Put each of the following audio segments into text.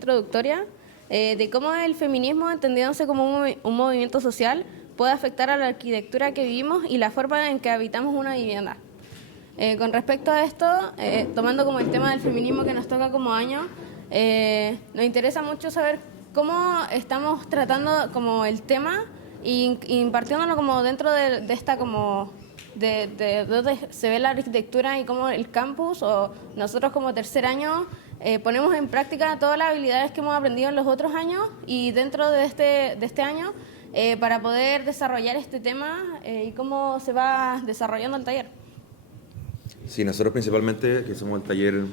introductoria de cómo el feminismo, entendiéndose como un movimiento social, puede afectar a la arquitectura que vivimos y la forma en que habitamos una vivienda. Con respecto a esto, tomando como el tema del feminismo que nos toca como año, nos interesa mucho saber cómo estamos tratando como el tema y impartiéndolo como dentro de esta como de donde se ve la arquitectura y cómo el campus o nosotros como tercer año ponemos en práctica todas las habilidades que hemos aprendido en los otros años y dentro de este año para poder desarrollar este tema y cómo se va desarrollando el taller. Sí, nosotros principalmente, que somos el taller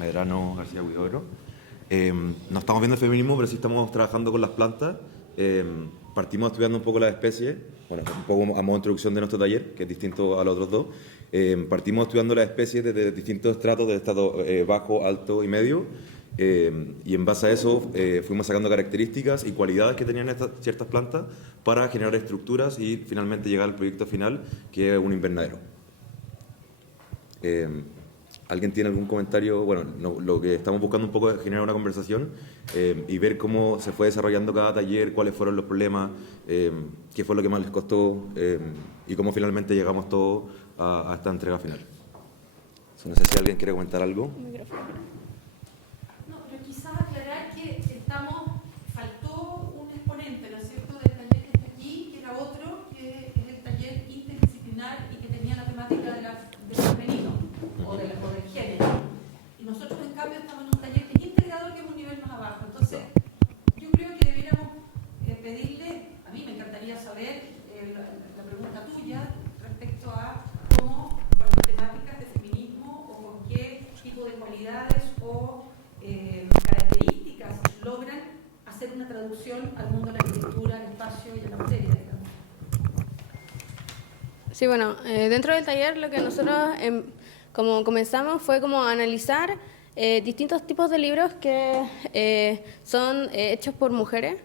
Medrano García Huidobro, no estamos viendo el feminismo, pero sí estamos trabajando con las plantas. Partimos estudiando un poco las especies, bueno, un poco a modo de introducción de nuestro taller, que es distinto a los otros dos. Partimos estudiando las especies desde distintos estratos, de estrato bajo, alto y medio, y en base a eso fuimos sacando características y cualidades que tenían estas ciertas plantas para generar estructuras y finalmente llegar al proyecto final, que es un invernadero. ¿Alguien tiene algún comentario? Bueno, lo que estamos buscando un poco es generar una conversación y ver cómo se fue desarrollando cada taller, cuáles fueron los problemas, qué fue lo que más les costó y cómo finalmente llegamos todos a esta entrega final. No sé si alguien quiere comentar algo. No, pero quizás aclarar que faltó un exponente, ¿no es cierto?, del taller que está aquí, que era otro, que es el taller interdisciplinar y que tenía la temática del femenino o del género. Y nosotros, en cambio, estamos en un taller que es integrador, que es un nivel más abajo. Entonces, yo creo que debiéramos pedirle, a mí me encantaría saber la pregunta tuya respecto a cómo, con las temáticas de feminismo o con qué tipo de cualidades o características logran hacer una traducción al mundo de la arquitectura, al espacio y a la materia. Sí, bueno, dentro del taller lo que nosotros como comenzamos fue como analizar distintos tipos de libros que son hechos por mujeres.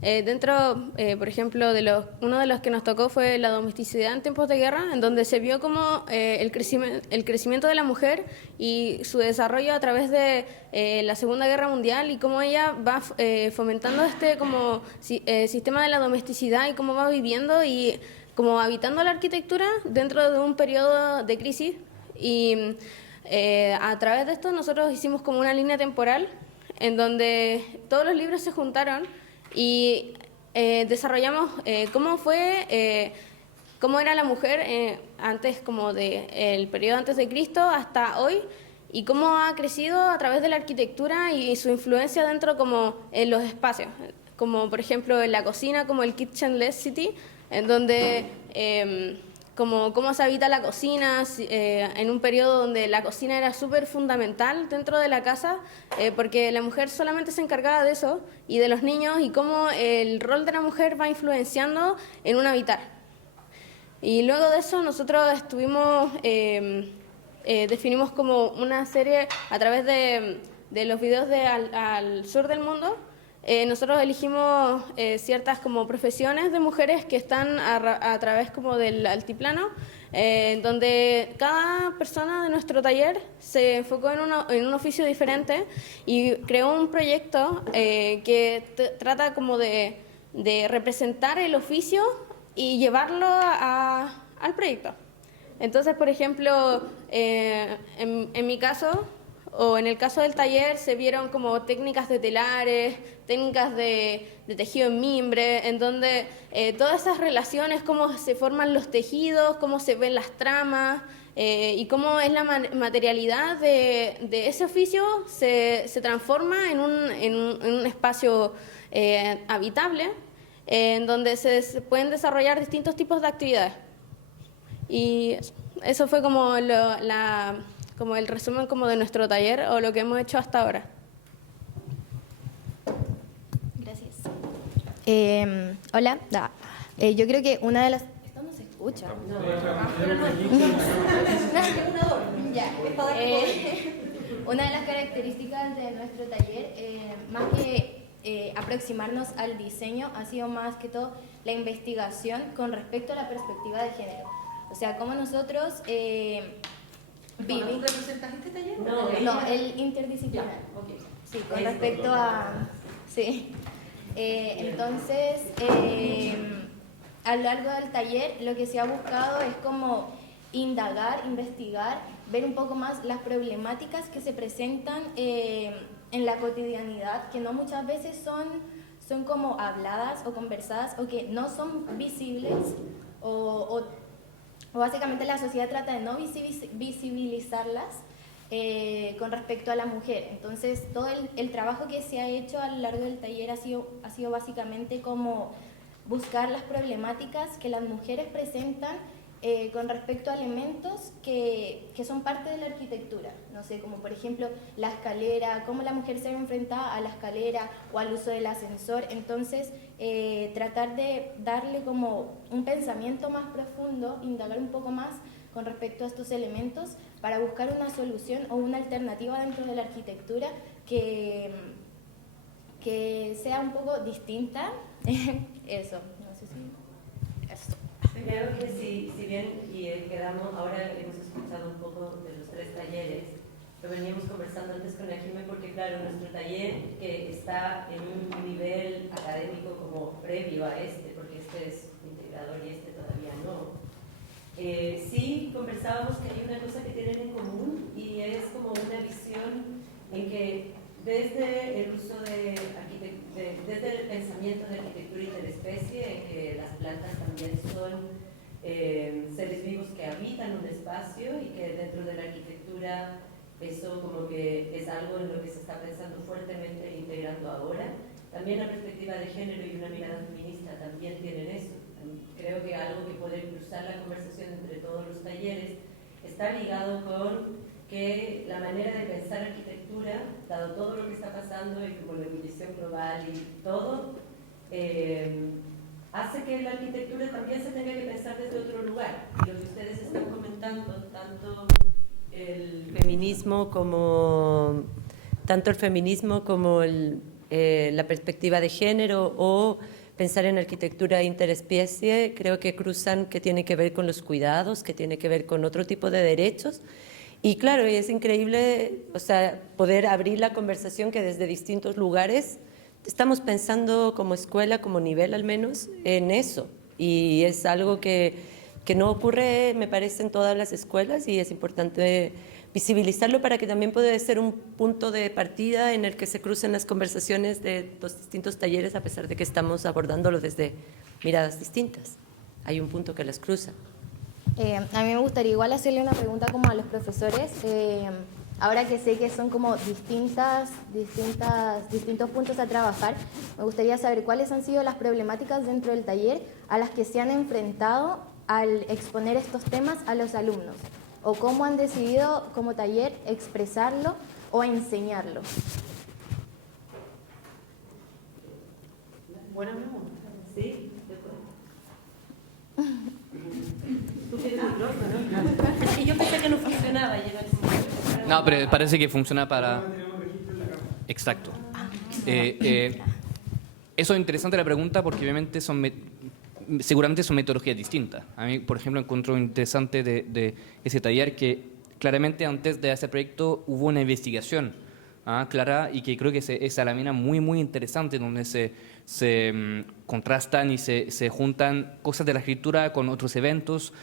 Dentro, por ejemplo, uno de los que nos tocó fue La domesticidad en tiempos de guerra, en donde se vio como el crecimiento de la mujer y su desarrollo a través de la Segunda Guerra Mundial y cómo ella va fomentando como sistema de la domesticidad y cómo va viviendo y como habitando la arquitectura dentro de un periodo de crisis. Y a través de esto nosotros hicimos como una línea temporal en donde todos los libros se juntaron y desarrollamos cómo era la mujer antes como el periodo antes de Cristo hasta hoy y cómo ha crecido a través de la arquitectura y su influencia dentro como en los espacios, como por ejemplo en la cocina, como el kitchenless city, en donde cómo se habita la cocina, en un periodo donde la cocina era súper fundamental dentro de la casa, porque la mujer solamente se encargaba de eso, y de los niños, y cómo el rol de la mujer va influenciando en un habitar. Y luego de eso nosotros definimos como una serie a través de los videos de al sur del mundo. Nosotros elegimos ciertas como profesiones de mujeres que están a través como del altiplano, donde cada persona de nuestro taller se enfocó en un oficio diferente y creó un proyecto que trata como de representar el oficio y llevarlo al proyecto. Entonces, por ejemplo, en mi caso, o en el caso del taller, se vieron como técnicas de telares, técnicas de tejido en mimbre, en donde todas esas relaciones, cómo se forman los tejidos, cómo se ven las tramas y cómo es la materialidad de ese oficio se transforma en un espacio habitable, en donde se pueden desarrollar distintos tipos de actividades. Y eso fue como como el resumen como de nuestro taller o lo que hemos hecho hasta ahora. Gracias. Hola. Yo creo que una de las... ¿Esto no se escucha? No. Una de las características de nuestro taller, más que aproximarnos al diseño, ha sido más que todo la investigación con respecto a la perspectiva de género. O sea, cómo nosotros... ¿Tú representas este taller? No, el interdisciplinar. Okay. Sí, con respecto a... Sí. Entonces, a lo largo del taller lo que se ha buscado es como indagar, investigar, ver un poco más las problemáticas que se presentan en la cotidianidad, que no muchas veces son como habladas o conversadas o que no son visibles o básicamente la sociedad trata de no visibilizarlas con respecto a la mujer. Entonces todo el trabajo que se ha hecho a lo largo del taller ha sido básicamente como buscar las problemáticas que las mujeres presentan con respecto a elementos que son parte de la arquitectura, no sé, como por ejemplo la escalera, cómo la mujer se ve enfrentada a la escalera o al uso del ascensor. Entonces tratar de darle como un pensamiento más profundo, indagar un poco más con respecto a estos elementos para buscar una solución o una alternativa dentro de la arquitectura que sea un poco distinta. Eso, no sé si... Eso. Creo que si bien quedamos, ahora hemos escuchado un poco de los 3 talleres, lo veníamos conversando antes con Ajime, porque claro, nuestro taller que está en un nivel académico como previo a este, porque este es integrador y este todavía no, sí conversábamos que hay una cosa que tienen en común y es como una visión en que desde el uso desde el pensamiento de arquitectura interespecie, en que las plantas también son seres vivos que habitan un espacio y que dentro de la arquitectura eso como que es algo en lo que se está pensando fuertemente e integrando ahora. También la perspectiva de género y una mirada feminista también tienen eso. Creo que algo que puede cruzar la conversación entre todos los talleres está ligado con que la manera de pensar arquitectura, dado todo lo que está pasando y como la ebullición global y todo, hace que la arquitectura también se tenga que pensar desde otro lugar. Y lo que ustedes están comentando, tanto el feminismo como la perspectiva de género o pensar en arquitectura interespecie, creo que cruzan, que tiene que ver con los cuidados, que tiene que ver con otro tipo de derechos. Y claro, es increíble, o sea, poder abrir la conversación que desde distintos lugares estamos pensando como escuela, como nivel al menos, en eso. Y es algo que no ocurre, me parece, en todas las escuelas y es importante visibilizarlo para que también pueda ser un punto de partida en el que se crucen las conversaciones de los distintos talleres, a pesar de que estamos abordándolo desde miradas distintas. Hay un punto que las cruza. A mí me gustaría igual hacerle una pregunta como a los profesores, ahora que sé que son como distintos puntos a trabajar, me gustaría saber cuáles han sido las problemáticas dentro del taller a las que se han enfrentado al exponer estos temas a los alumnos, o cómo han decidido como taller expresarlo o enseñarlo. Buena pregunta. ¿Sí? ¿Tú tienes micrófono, no? Es que yo pensé que no funcionaba. No, pero parece que funciona para... Exacto. Eso es interesante la pregunta porque obviamente seguramente son metodologías distintas. A mí, por ejemplo, encuentro interesante de ese taller que claramente antes de ese proyecto hubo una investigación clara y que creo que es a la mina muy, muy interesante, donde se contrastan y se juntan cosas de la escritura con otros eventos,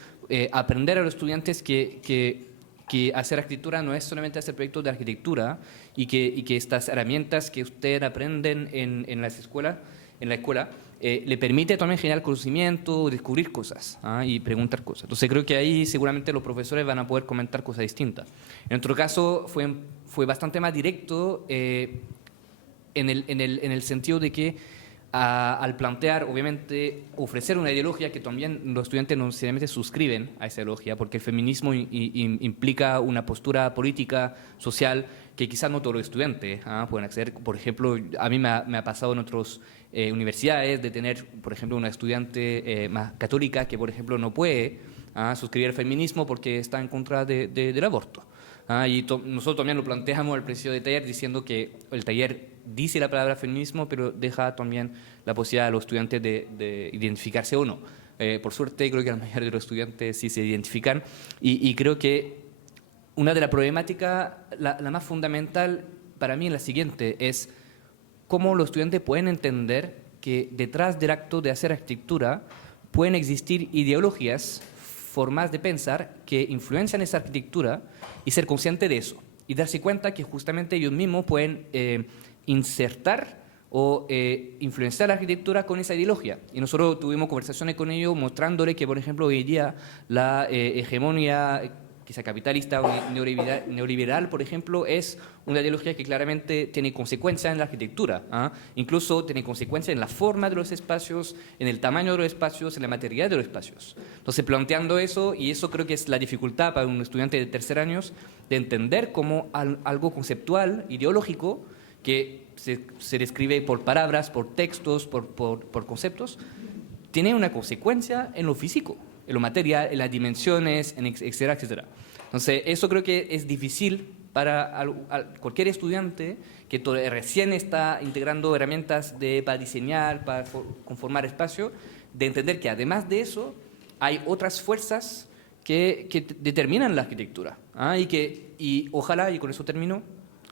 aprender a los estudiantes que hacer arquitectura no es solamente hacer proyectos de arquitectura y que estas herramientas que ustedes aprenden en la escuela, le permite también generar conocimiento, descubrir cosas y preguntar cosas. Entonces creo que ahí seguramente los profesores van a poder comentar cosas distintas. En otro caso fue bastante más directo en el sentido de que al plantear, obviamente, ofrecer una ideología que también los estudiantes no necesariamente suscriben a esa ideología, porque el feminismo implica una postura política, social, que quizás no todos los estudiantes pueden acceder. Por ejemplo, a mí me ha pasado en otras universidades de tener, por ejemplo, una estudiante más católica que, por ejemplo, no puede suscribir al feminismo porque está en contra del aborto. Y nosotros también lo planteamos al principio del taller diciendo que el taller dice la palabra feminismo, pero deja también la posibilidad a los estudiantes de identificarse o no. Por suerte, creo que la mayoría de los estudiantes sí se identifican y creo que una de las problemáticas, la más fundamental, para mí es la siguiente, es cómo los estudiantes pueden entender que detrás del acto de hacer arquitectura pueden existir ideologías, formas de pensar que influencian esa arquitectura y ser consciente de eso y darse cuenta que justamente ellos mismos pueden insertar o influenciar la arquitectura con esa ideología. Y nosotros tuvimos conversaciones con ellos mostrándole que, por ejemplo, hoy día la hegemonía quizá capitalista o neoliberal, por ejemplo, es una ideología que claramente tiene consecuencias en la arquitectura, ¿ah? Incluso tiene consecuencias en la forma de los espacios, en el tamaño de los espacios, en la materialidad de los espacios. Entonces, planteando eso, y eso creo que es la dificultad para un estudiante de tercer año, de entender cómo algo conceptual, ideológico, que se describe por palabras, por textos, por conceptos, tiene una consecuencia en lo físico, en lo material, en las dimensiones, etcétera, etcétera. Entonces, eso creo que es difícil para cualquier estudiante que recién está integrando herramientas para diseñar, para conformar espacio, de entender que además de eso hay otras fuerzas que determinan la arquitectura, ¿ah? Y ojalá, y con eso termino,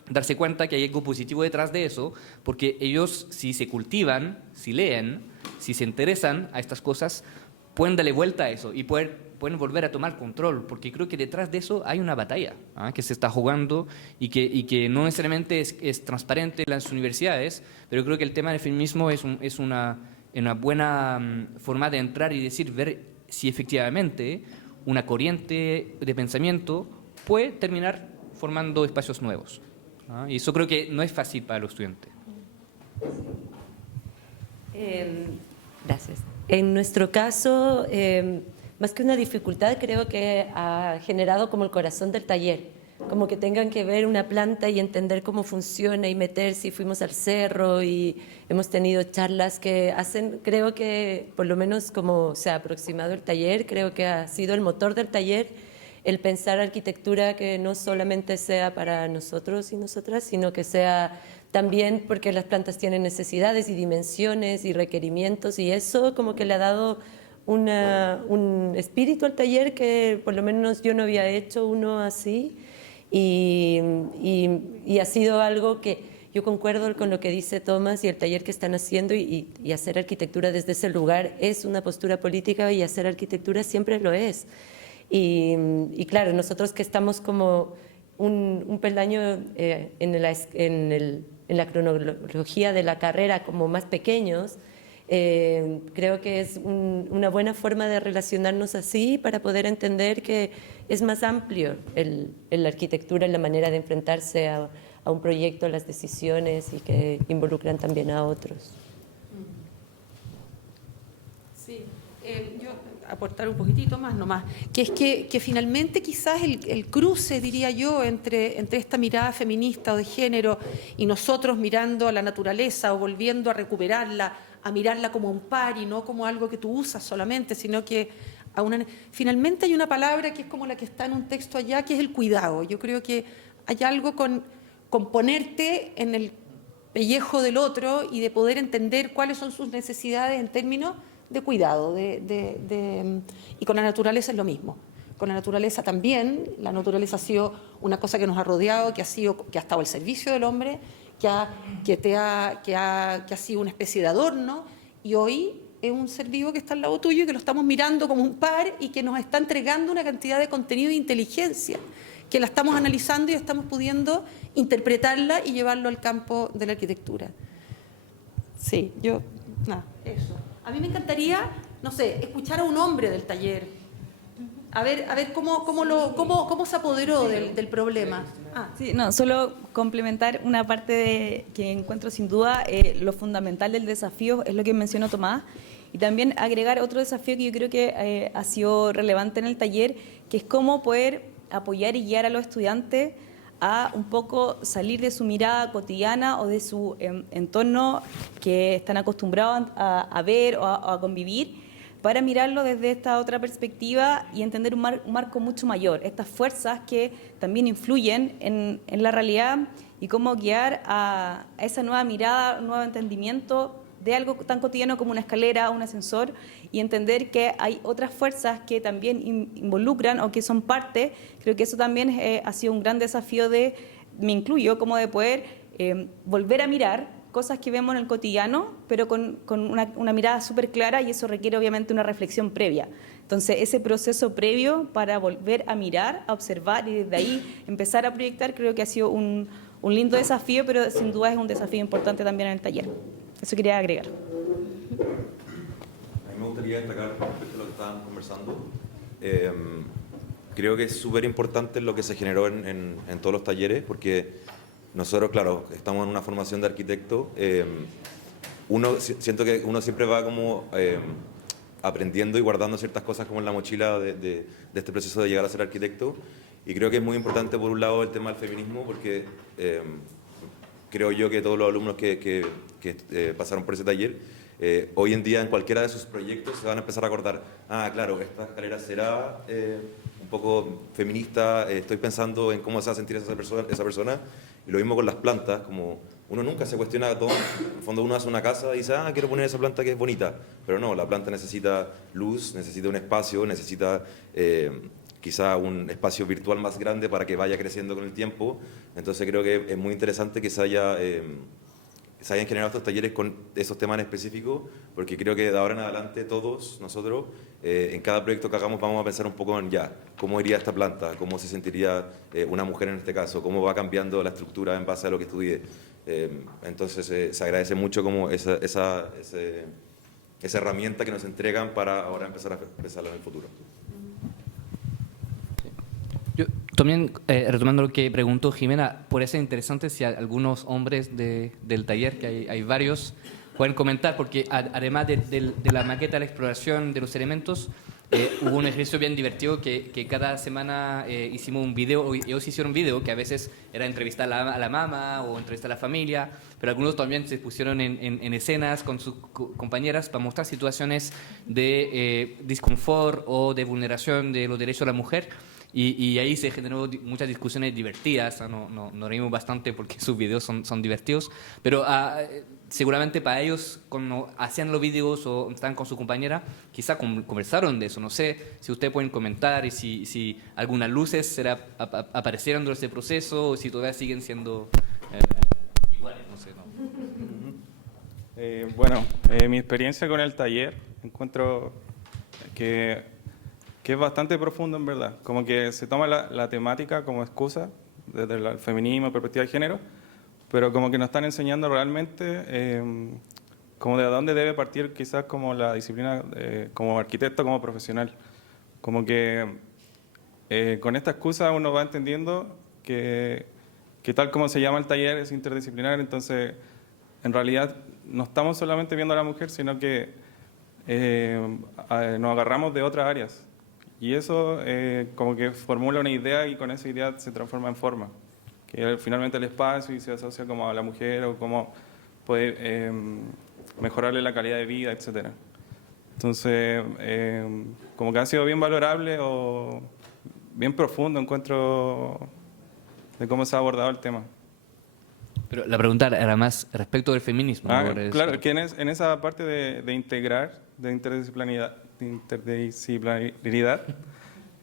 darse cuenta que hay algo positivo detrás de eso, porque ellos, si se cultivan, si leen, si se interesan a estas cosas, pueden darle vuelta a eso y pueden volver a tomar control, porque creo que detrás de eso hay una batalla, ¿ah? Que se está jugando y que no necesariamente es transparente en las universidades, pero creo que el tema del feminismo es una buena forma de entrar y ver si efectivamente una corriente de pensamiento puede terminar formando espacios nuevos, ¿ah? Y eso creo que no es fácil para los estudiantes. Gracias. En nuestro caso, más que una dificultad, creo que ha generado como el corazón del taller, como que tengan que ver una planta y entender cómo funciona y meterse, y fuimos al cerro y hemos tenido charlas que hacen, creo que por lo menos como se ha aproximado el taller, creo que ha sido el motor del taller, el pensar arquitectura que no solamente sea para nosotros y nosotras, sino que sea también porque las plantas tienen necesidades y dimensiones y requerimientos, y eso como que le ha dado un espíritu al taller que por lo menos yo no había hecho uno así, y ha sido algo que yo concuerdo con lo que dice Tomás, y el taller que están haciendo, y hacer arquitectura desde ese lugar es una postura política, y hacer arquitectura siempre lo es. Y claro, nosotros que estamos como un peldaño en la cronología de la carrera como más pequeños, creo que es una buena forma de relacionarnos así para poder entender que es más amplio la arquitectura, en la manera de enfrentarse a un proyecto, a las decisiones, y que involucran también a otros. Sí, yo aportar un poquitito más nomás, que es que finalmente quizás el cruce, diría yo, entre esta mirada feminista o de género y nosotros mirando a la naturaleza o volviendo a recuperarla, a mirarla como un par y no como algo que tú usas solamente, sino que finalmente hay una palabra que es como la que está en un texto allá, que es el cuidado. Yo creo que hay algo con ponerte en el pellejo del otro y de poder entender cuáles son sus necesidades en términos de cuidado, y con la naturaleza es lo mismo. Con la naturaleza también, la naturaleza ha sido una cosa que nos ha rodeado, que ha estado al servicio del hombre, que ha sido una especie de adorno, y hoy es un ser vivo que está al lado tuyo y que lo estamos mirando como un par y que nos está entregando una cantidad de contenido e inteligencia, que la estamos analizando y estamos pudiendo interpretarla y llevarlo al campo de la arquitectura. Sí, eso. A mí me encantaría, no sé, escuchar a un hombre del taller, a ver cómo se apoderó del problema. Sí, no, solo complementar una parte que encuentro sin duda lo fundamental del desafío, es lo que mencionó Tomás, y también agregar otro desafío que yo creo que ha sido relevante en el taller, que es cómo poder apoyar y guiar a los estudiantes a un poco salir de su mirada cotidiana o de su entorno que están acostumbrados a ver o a convivir, para mirarlo desde esta otra perspectiva y entender un marco mucho mayor, estas fuerzas que también influyen en la realidad, y cómo guiar a esa nueva mirada, un nuevo entendimiento de algo tan cotidiano como una escalera, un ascensor, y entender que hay otras fuerzas que también involucran o que son parte. Creo que eso también ha sido un gran desafío de me incluyo, como de poder volver a mirar cosas que vemos en el cotidiano, pero con una mirada súper clara, y eso requiere obviamente una reflexión previa. Entonces, ese proceso previo para volver a mirar, a observar y desde ahí empezar a proyectar, creo que ha sido un lindo desafío, pero sin duda es un desafío importante también en el taller. Eso quería agregar. A mí me gustaría destacar respecto a lo que estaban conversando. Creo que es súper importante lo que se generó en todos los talleres, porque nosotros, claro, estamos en una formación de arquitecto. Siento que uno siempre va como aprendiendo y guardando ciertas cosas como en la mochila de este proceso de llegar a ser arquitecto. Y creo que es muy importante, por un lado, el tema del feminismo, porque creo yo que todos los alumnos que pasaron por ese taller, hoy en día en cualquiera de sus proyectos se van a empezar a acordar, claro, esta escalera será un poco feminista, estoy pensando en cómo se va a sentir esa persona. Y lo mismo con las plantas, como uno nunca se cuestiona todo. En el fondo uno hace una casa y dice, quiero poner esa planta que es bonita. Pero no, la planta necesita luz, necesita un espacio, necesita quizá un espacio virtual más grande para que vaya creciendo con el tiempo. Entonces creo que es muy interesante que se hayan generado estos talleres con esos temas en específico, porque creo que de ahora en adelante todos nosotros, en cada proyecto que hagamos, vamos a pensar un poco en cómo iría esta planta, cómo se sentiría una mujer en este caso, cómo va cambiando la estructura en base a lo que estudié. Entonces se agradece mucho como esa herramienta que nos entregan para ahora empezar a pensarla en el futuro. Yo también, retomando lo que preguntó Jimena, por eso es interesante si algunos hombres del taller, que hay varios, pueden comentar, porque además de la maqueta, la exploración de los elementos, hubo un ejercicio bien divertido que cada semana hicimos un video, ellos hicieron un video que a veces era entrevistar a la mamá o entrevistar a la familia, pero algunos también se pusieron en escenas con sus compañeras para mostrar situaciones de disconfort o de vulneración de los derechos de la mujer. Y ahí se generó muchas discusiones divertidas, nos reímos bastante porque sus videos son divertidos, pero seguramente para ellos, cuando hacían los videos o estaban con su compañera, quizá conversaron de eso. No sé si ustedes pueden comentar y si algunas luces aparecieron durante ese proceso o si todavía siguen siendo iguales, no sé. ¿No? Mi experiencia con el taller, encuentro que es bastante profundo en verdad, como que se toma la temática como excusa desde el feminismo, perspectiva de género, pero como que nos están enseñando realmente como de dónde debe partir quizás como la disciplina como arquitecto, como profesional. Como que con esta excusa uno va entendiendo que tal como se llama el taller es interdisciplinar, entonces en realidad no estamos solamente viendo a la mujer, sino que nos agarramos de otras áreas. Y eso como que formula una idea y con esa idea se transforma en forma. Que finalmente el espacio y se asocia como a la mujer o cómo puede mejorarle la calidad de vida, etc. Entonces, como que ha sido bien valorable o bien profundo, encuentro, de cómo se ha abordado el tema. Pero la pregunta era más respecto del feminismo. ¿No? Claro, que en esa parte de integrar, de interdisciplinaridad,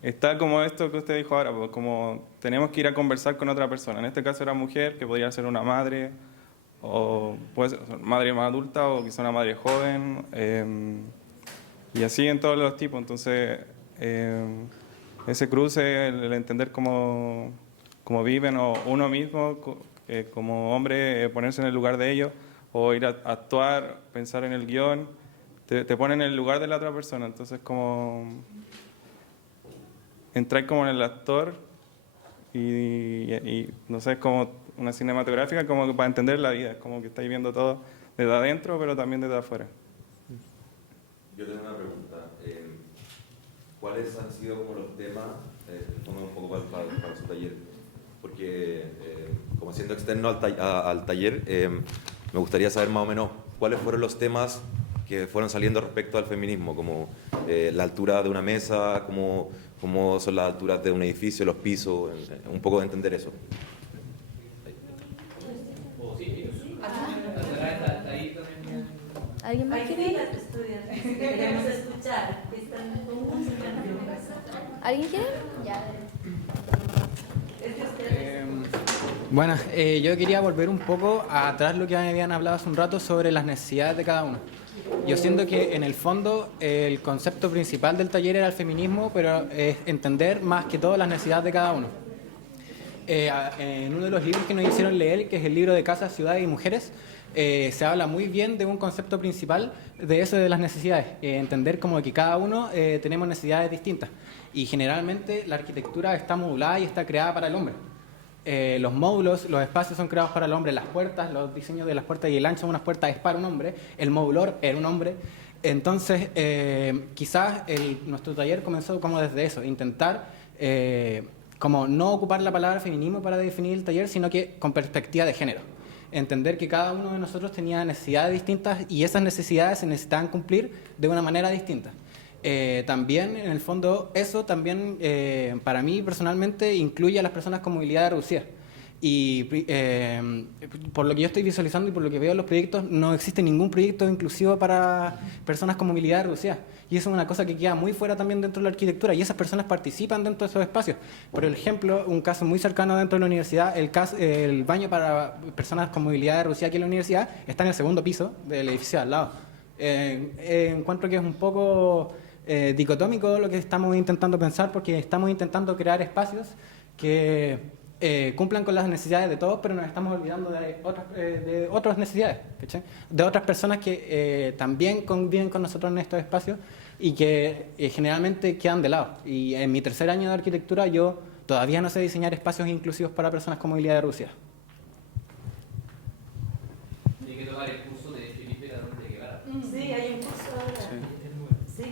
está como esto que usted dijo ahora, pues como tenemos que ir a conversar con otra persona. En este caso era mujer, que podría ser una madre, o puede ser madre más adulta, o quizá una madre joven, y así en todos los tipos. Entonces, ese cruce, el entender cómo viven, o uno mismo, como hombre, ponerse en el lugar de ellos, o ir a actuar, pensar en el guión, te pone en el lugar de la otra persona. Entonces, como entrar como en el actor y no sé, es como una cinematográfica como para entender la vida, es como que estáis viendo todo desde adentro, pero también desde afuera. Yo tengo una pregunta. ¿Cuáles han sido como los temas, un poco para su taller? Porque como siendo externo al taller, me gustaría saber más o menos cuáles fueron los temas que fueron saliendo respecto al feminismo, como la altura de una mesa, cómo son las alturas de un edificio, los pisos, un poco de entender eso. ¿Alguien más quiere ir? Queremos escuchar. ¿Alguien quiere? Ya. Bueno, yo quería volver un poco atrás lo que habían hablado hace un rato sobre las necesidades de cada uno. Yo siento que en el fondo el concepto principal del taller era el feminismo, pero es entender más que todo las necesidades de cada uno. En uno de los libros que nos hicieron leer, que es el libro de Casas, Ciudades y Mujeres, se habla muy bien de un concepto principal de eso de las necesidades, entender como que cada uno tenemos necesidades distintas y generalmente la arquitectura está modulada y está creada para el hombre. Los módulos, los espacios son creados para el hombre, las puertas, los diseños de las puertas y el ancho de unas puertas es para un hombre, el modulor era un hombre. Entonces, quizás nuestro taller comenzó como desde eso, intentar como no ocupar la palabra feminismo para definir el taller, sino que con perspectiva de género. Entender que cada uno de nosotros tenía necesidades distintas y esas necesidades se necesitaban cumplir de una manera distinta. También, en el fondo, eso también, para mí personalmente, incluye a las personas con movilidad reducida. Y por lo que yo estoy visualizando y por lo que veo en los proyectos, no existe ningún proyecto inclusivo para personas con movilidad reducida. Y eso es una cosa que queda muy fuera también dentro de la arquitectura, y esas personas participan dentro de esos espacios. Por ejemplo, un caso muy cercano dentro de la universidad, el baño para personas con movilidad reducida aquí en la universidad está en el segundo piso del edificio de al lado. Encuentro que es un poco dicotómico lo que estamos intentando pensar, porque estamos intentando crear espacios que cumplan con las necesidades de todos, pero nos estamos olvidando de otras necesidades, ¿cachai? De otras personas que también conviven con nosotros en estos espacios y que generalmente quedan de lado. Y en mi tercer año de arquitectura yo todavía no sé diseñar espacios inclusivos para personas con movilidad reducida. Tiene que tomar el curso de Felipe Ladrón de Guevara. Sí, hay un curso ahora. Sí.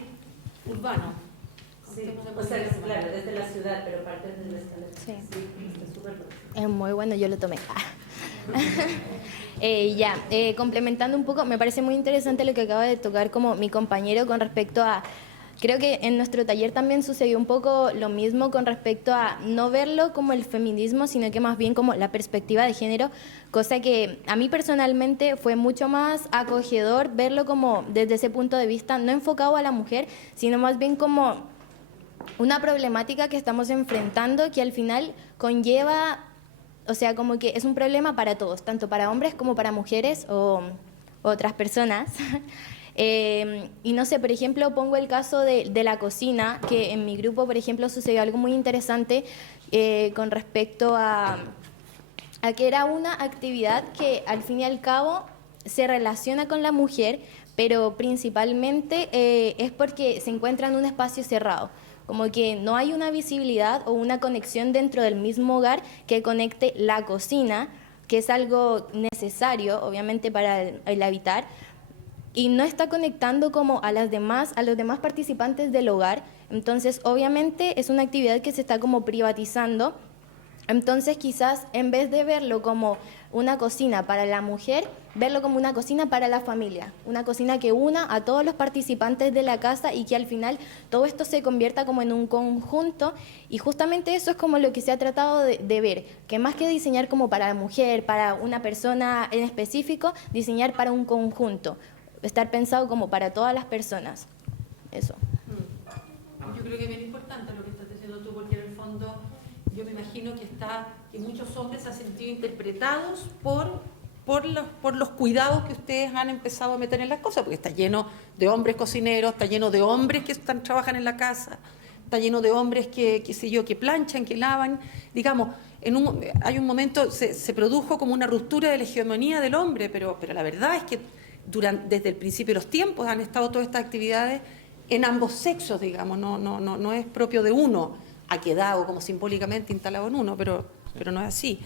Urbano. Sí, o sea, claro, desde la ciudad, pero parte desde la escalera. Sí. Está súper bueno. Es muy bueno, yo lo tomé. Complementando un poco, me parece muy interesante lo que acaba de tocar como mi compañero con respecto a... Creo que en nuestro taller también sucedió un poco lo mismo con respecto a no verlo como el feminismo, sino que más bien como la perspectiva de género, cosa que a mí personalmente fue mucho más acogedor verlo como desde ese punto de vista, no enfocado a la mujer, sino más bien como una problemática que estamos enfrentando que al final conlleva, o sea, como que es un problema para todos, tanto para hombres como para mujeres o otras personas. Y no sé, por ejemplo, pongo el caso de la cocina, que en mi grupo, por ejemplo, sucedió algo muy interesante con respecto a que era una actividad que al fin y al cabo se relaciona con la mujer, pero principalmente es porque se encuentra en un espacio cerrado. Como que no hay una visibilidad o una conexión dentro del mismo hogar que conecte la cocina, que es algo necesario, obviamente, para el habitar, y no está conectando como a los demás participantes del hogar. Entonces, obviamente, es una actividad que se está como privatizando. Entonces, quizás en vez de verlo como una cocina para la mujer, verlo como una cocina para la familia, una cocina que una a todos los participantes de la casa y que al final todo esto se convierta como en un conjunto, y justamente eso es como lo que se ha tratado de ver, que más que diseñar como para la mujer, para una persona en específico, diseñar para un conjunto, estar pensado como para todas las personas. Eso. Yo creo que es bien importante lo que estás diciendo tú, porque en el fondo yo me imagino que muchos hombres se han sentido interpretados por los cuidados que ustedes han empezado a meter en las cosas, porque está lleno de hombres cocineros, está lleno de hombres que trabajan en la casa, está lleno de hombres que planchan, que lavan. Digamos, hay un momento, se produjo como una ruptura de la hegemonía del hombre, pero la verdad es que desde el principio de los tiempos han estado todas estas actividades en ambos sexos, digamos, no es propio de uno, ha quedado como simbólicamente instalado en uno, pero no es así.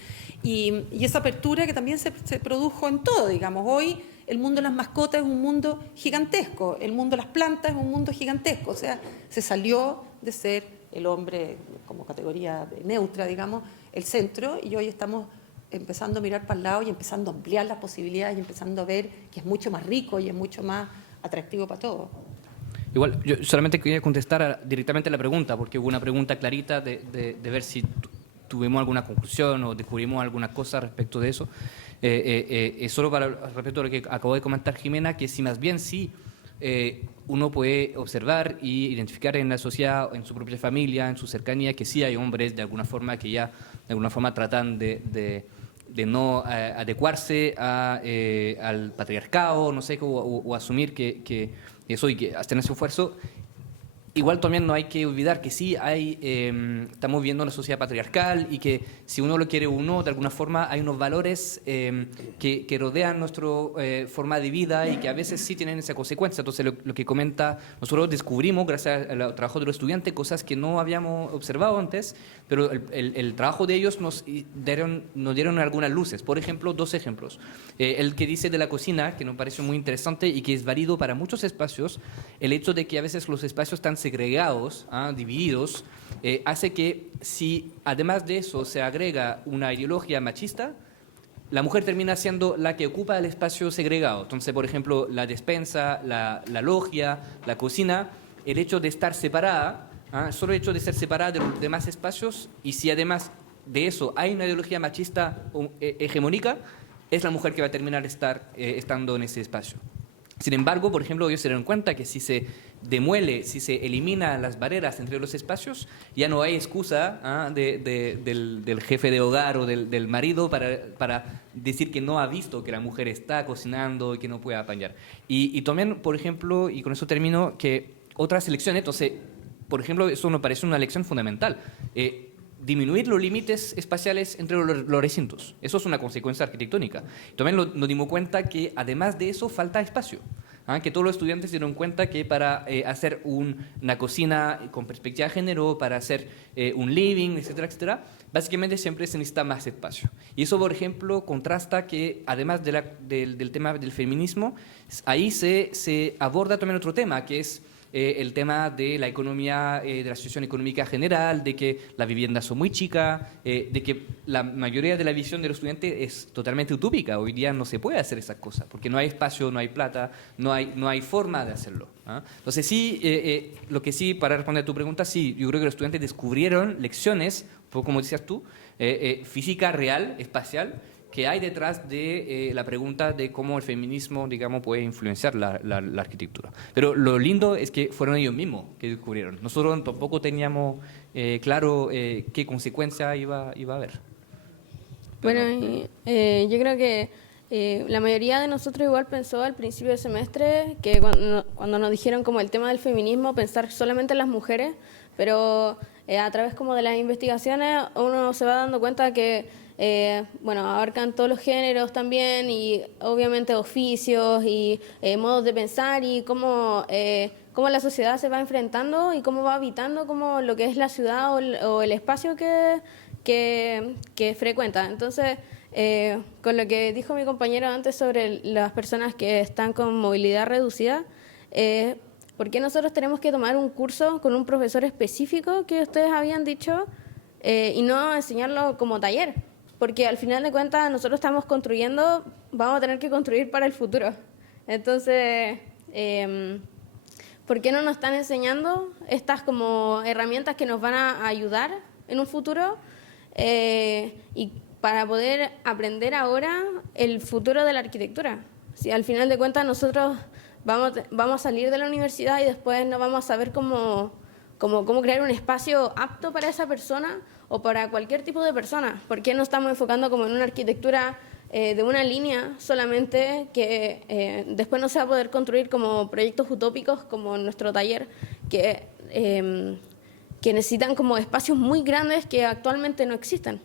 Y esa apertura que también se produjo en todo, digamos. Hoy el mundo de las mascotas es un mundo gigantesco, el mundo de las plantas es un mundo gigantesco, o sea, se salió de ser el hombre como categoría neutra, digamos, el centro, y hoy estamos empezando a mirar para el lado y empezando a ampliar las posibilidades y empezando a ver que es mucho más rico y es mucho más atractivo para todos. Igual, yo solamente quería contestar directamente a la pregunta, porque hubo una pregunta clarita de ver si tuvimos alguna conclusión o descubrimos alguna cosa respecto de eso. Solo respecto a lo que acabó de comentar Jimena, que si más bien sí uno puede observar y identificar en la sociedad, en su propia familia, en su cercanía, que sí hay hombres de alguna forma que ya de alguna forma tratan de no adecuarse al patriarcado, no sé, o asumir que eso y que hacer ese esfuerzo. Igual también no hay que olvidar que sí estamos viviendo una sociedad patriarcal y que si uno lo quiere uno, de alguna forma hay unos valores que rodean nuestra forma de vida y que a veces sí tienen esa consecuencia. Entonces lo que comenta, nosotros descubrimos gracias al trabajo de los estudiantes cosas que no habíamos observado antes, pero el trabajo de ellos nos dieron algunas luces. Por ejemplo, 2 ejemplos. El que dice de la cocina, que nos parece muy interesante y que es válido para muchos espacios, el hecho de que a veces los espacios están segregados, divididos, hace que si además de eso se agrega una ideología machista, la mujer termina siendo la que ocupa el espacio segregado. Entonces, por ejemplo, la despensa, la logia, la cocina, el hecho de estar separada, solo el hecho de ser separada de los demás espacios, y si además de eso hay una ideología machista hegemónica, es la mujer que va a terminar estando en ese espacio. Sin embargo, por ejemplo, ellos se dieron cuenta que si se demuele, si se eliminan las barreras entre los espacios, ya no hay excusa del jefe de hogar o del marido para decir que no ha visto que la mujer está cocinando y que no puede apañar. Y también, por ejemplo, y con eso termino, que otras elecciones, entonces, por ejemplo, eso nos parece una lección fundamental. Disminuir los límites espaciales entre los recintos. Eso es una consecuencia arquitectónica. También nos dimos cuenta que, además de eso, falta espacio. Que todos los estudiantes se dieron cuenta que para hacer una cocina con perspectiva de género, para hacer un living, etcétera, etcétera, básicamente siempre se necesita más espacio. Y eso, por ejemplo, contrasta que, además del tema del feminismo, ahí se aborda también otro tema, que es el tema de la economía, de la situación económica general, de que las viviendas son muy chicas, de que la mayoría de la visión de los estudiantes es totalmente utópica. Hoy día no se puede hacer esas cosas, porque no hay espacio, no hay plata, no hay forma de hacerlo. Entonces sí, lo que sí, para responder a tu pregunta, sí, yo creo que los estudiantes descubrieron lecciones, un poco como decías tú, física real, espacial, que hay detrás de la pregunta de cómo el feminismo, digamos, puede influenciar la arquitectura. Pero lo lindo es que fueron ellos mismos que descubrieron. Nosotros tampoco teníamos claro qué consecuencia iba a haber. Bueno, yo creo que la mayoría de nosotros igual pensó al principio del semestre que cuando nos dijeron como el tema del feminismo, pensar solamente en las mujeres, pero a través como de las investigaciones uno se va dando cuenta que abarcan todos los géneros también y obviamente oficios y modos de pensar y cómo la sociedad se va enfrentando y cómo va habitando como lo que es la ciudad o el espacio que frecuenta. Entonces, con lo que dijo mi compañero antes sobre las personas que están con movilidad reducida, ¿por qué nosotros tenemos que tomar un curso con un profesor específico que ustedes habían dicho y no enseñarlo como taller? Porque al final de cuentas nosotros estamos construyendo, vamos a tener que construir para el futuro. Entonces, ¿por qué no nos están enseñando estas como herramientas que nos van a ayudar en un futuro y para poder aprender ahora el futuro de la arquitectura? Si al final de cuentas nosotros vamos a salir de la universidad y después no vamos a saber cómo crear un espacio apto para esa persona o para cualquier tipo de persona. ¿Por qué no estamos enfocando como en una arquitectura de una línea solamente que después no se va a poder construir como proyectos utópicos como en nuestro taller que necesitan como espacios muy grandes que actualmente no existen?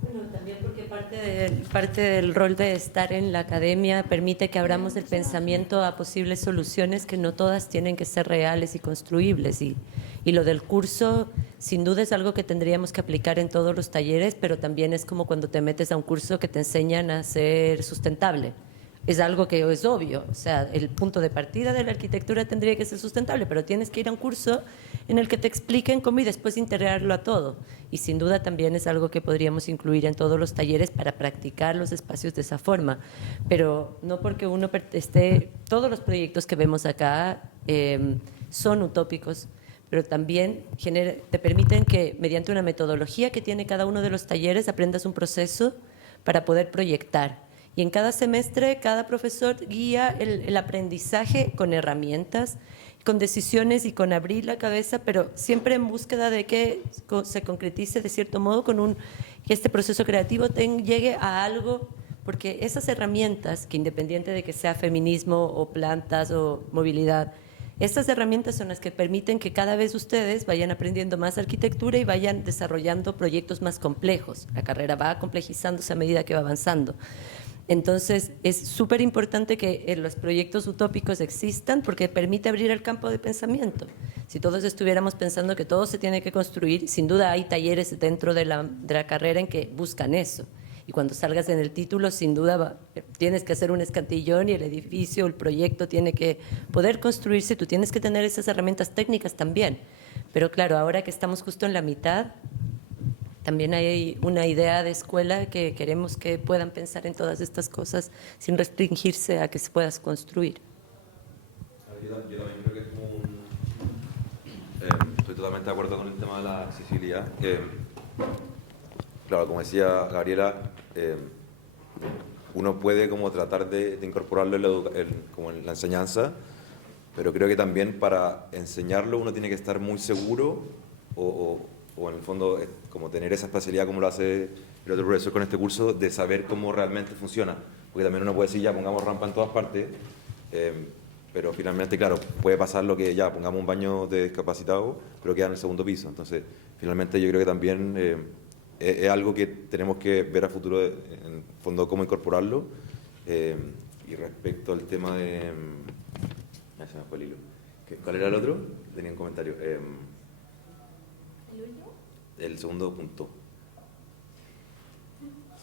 Bueno, también porque parte del rol de estar en la academia permite que abramos el pensamiento a posibles soluciones que no todas tienen que ser reales y construibles. Y lo del curso, sin duda, es algo que tendríamos que aplicar en todos los talleres, pero también es como cuando te metes a un curso que te enseñan a ser sustentable. Es algo que es obvio, o sea, el punto de partida de la arquitectura tendría que ser sustentable, pero tienes que ir a un curso en el que te expliquen cómo y después integrarlo a todo. Y sin duda también es algo que podríamos incluir en todos los talleres para practicar los espacios de esa forma. Pero no porque uno esté, todos los proyectos que vemos acá son utópicos, pero también te permiten que mediante una metodología que tiene cada uno de los talleres aprendas un proceso para poder proyectar. Y en cada semestre, cada profesor guía el aprendizaje con herramientas, con decisiones y con abrir la cabeza, pero siempre en búsqueda de que se concretice de cierto modo que este proceso creativo llegue a algo, porque esas herramientas, que independiente de que sea feminismo o plantas o movilidad, estas herramientas son las que permiten que cada vez ustedes vayan aprendiendo más arquitectura y vayan desarrollando proyectos más complejos. La carrera va complejizándose a medida que va avanzando. Entonces, es súper importante que los proyectos utópicos existan porque permite abrir el campo de pensamiento. Si todos estuviéramos pensando que todo se tiene que construir, sin duda hay talleres dentro de la carrera en que buscan eso. Y cuando salgas en el título, sin duda tienes que hacer un escantillón y el edificio, el proyecto tiene que poder construirse. Tú tienes que tener esas herramientas técnicas también. Pero claro, ahora que estamos justo en la mitad, también hay una idea de escuela que queremos que puedan pensar en todas estas cosas sin restringirse a que se puedas construir. Yo también creo que es como estoy totalmente de acuerdo con el tema de la accesibilidad. Claro, como decía Gabriela, uno puede como tratar de incorporarlo como en la enseñanza, pero creo que también para enseñarlo uno tiene que estar muy seguro o en el fondo como tener esa especialidad como lo hace el otro profesor con este curso, de saber cómo realmente funciona. Porque también uno puede decir, ya, pongamos rampa en todas partes, pero finalmente, claro, puede pasar lo que ya, pongamos un baño de discapacitados, pero queda en el segundo piso. Entonces, finalmente yo creo que también es algo que tenemos que ver a futuro, en el fondo, cómo incorporarlo. Y respecto al tema de... se me fue el hilo. ¿Cuál era el otro? Tenía un comentario. ¿El último? El segundo punto.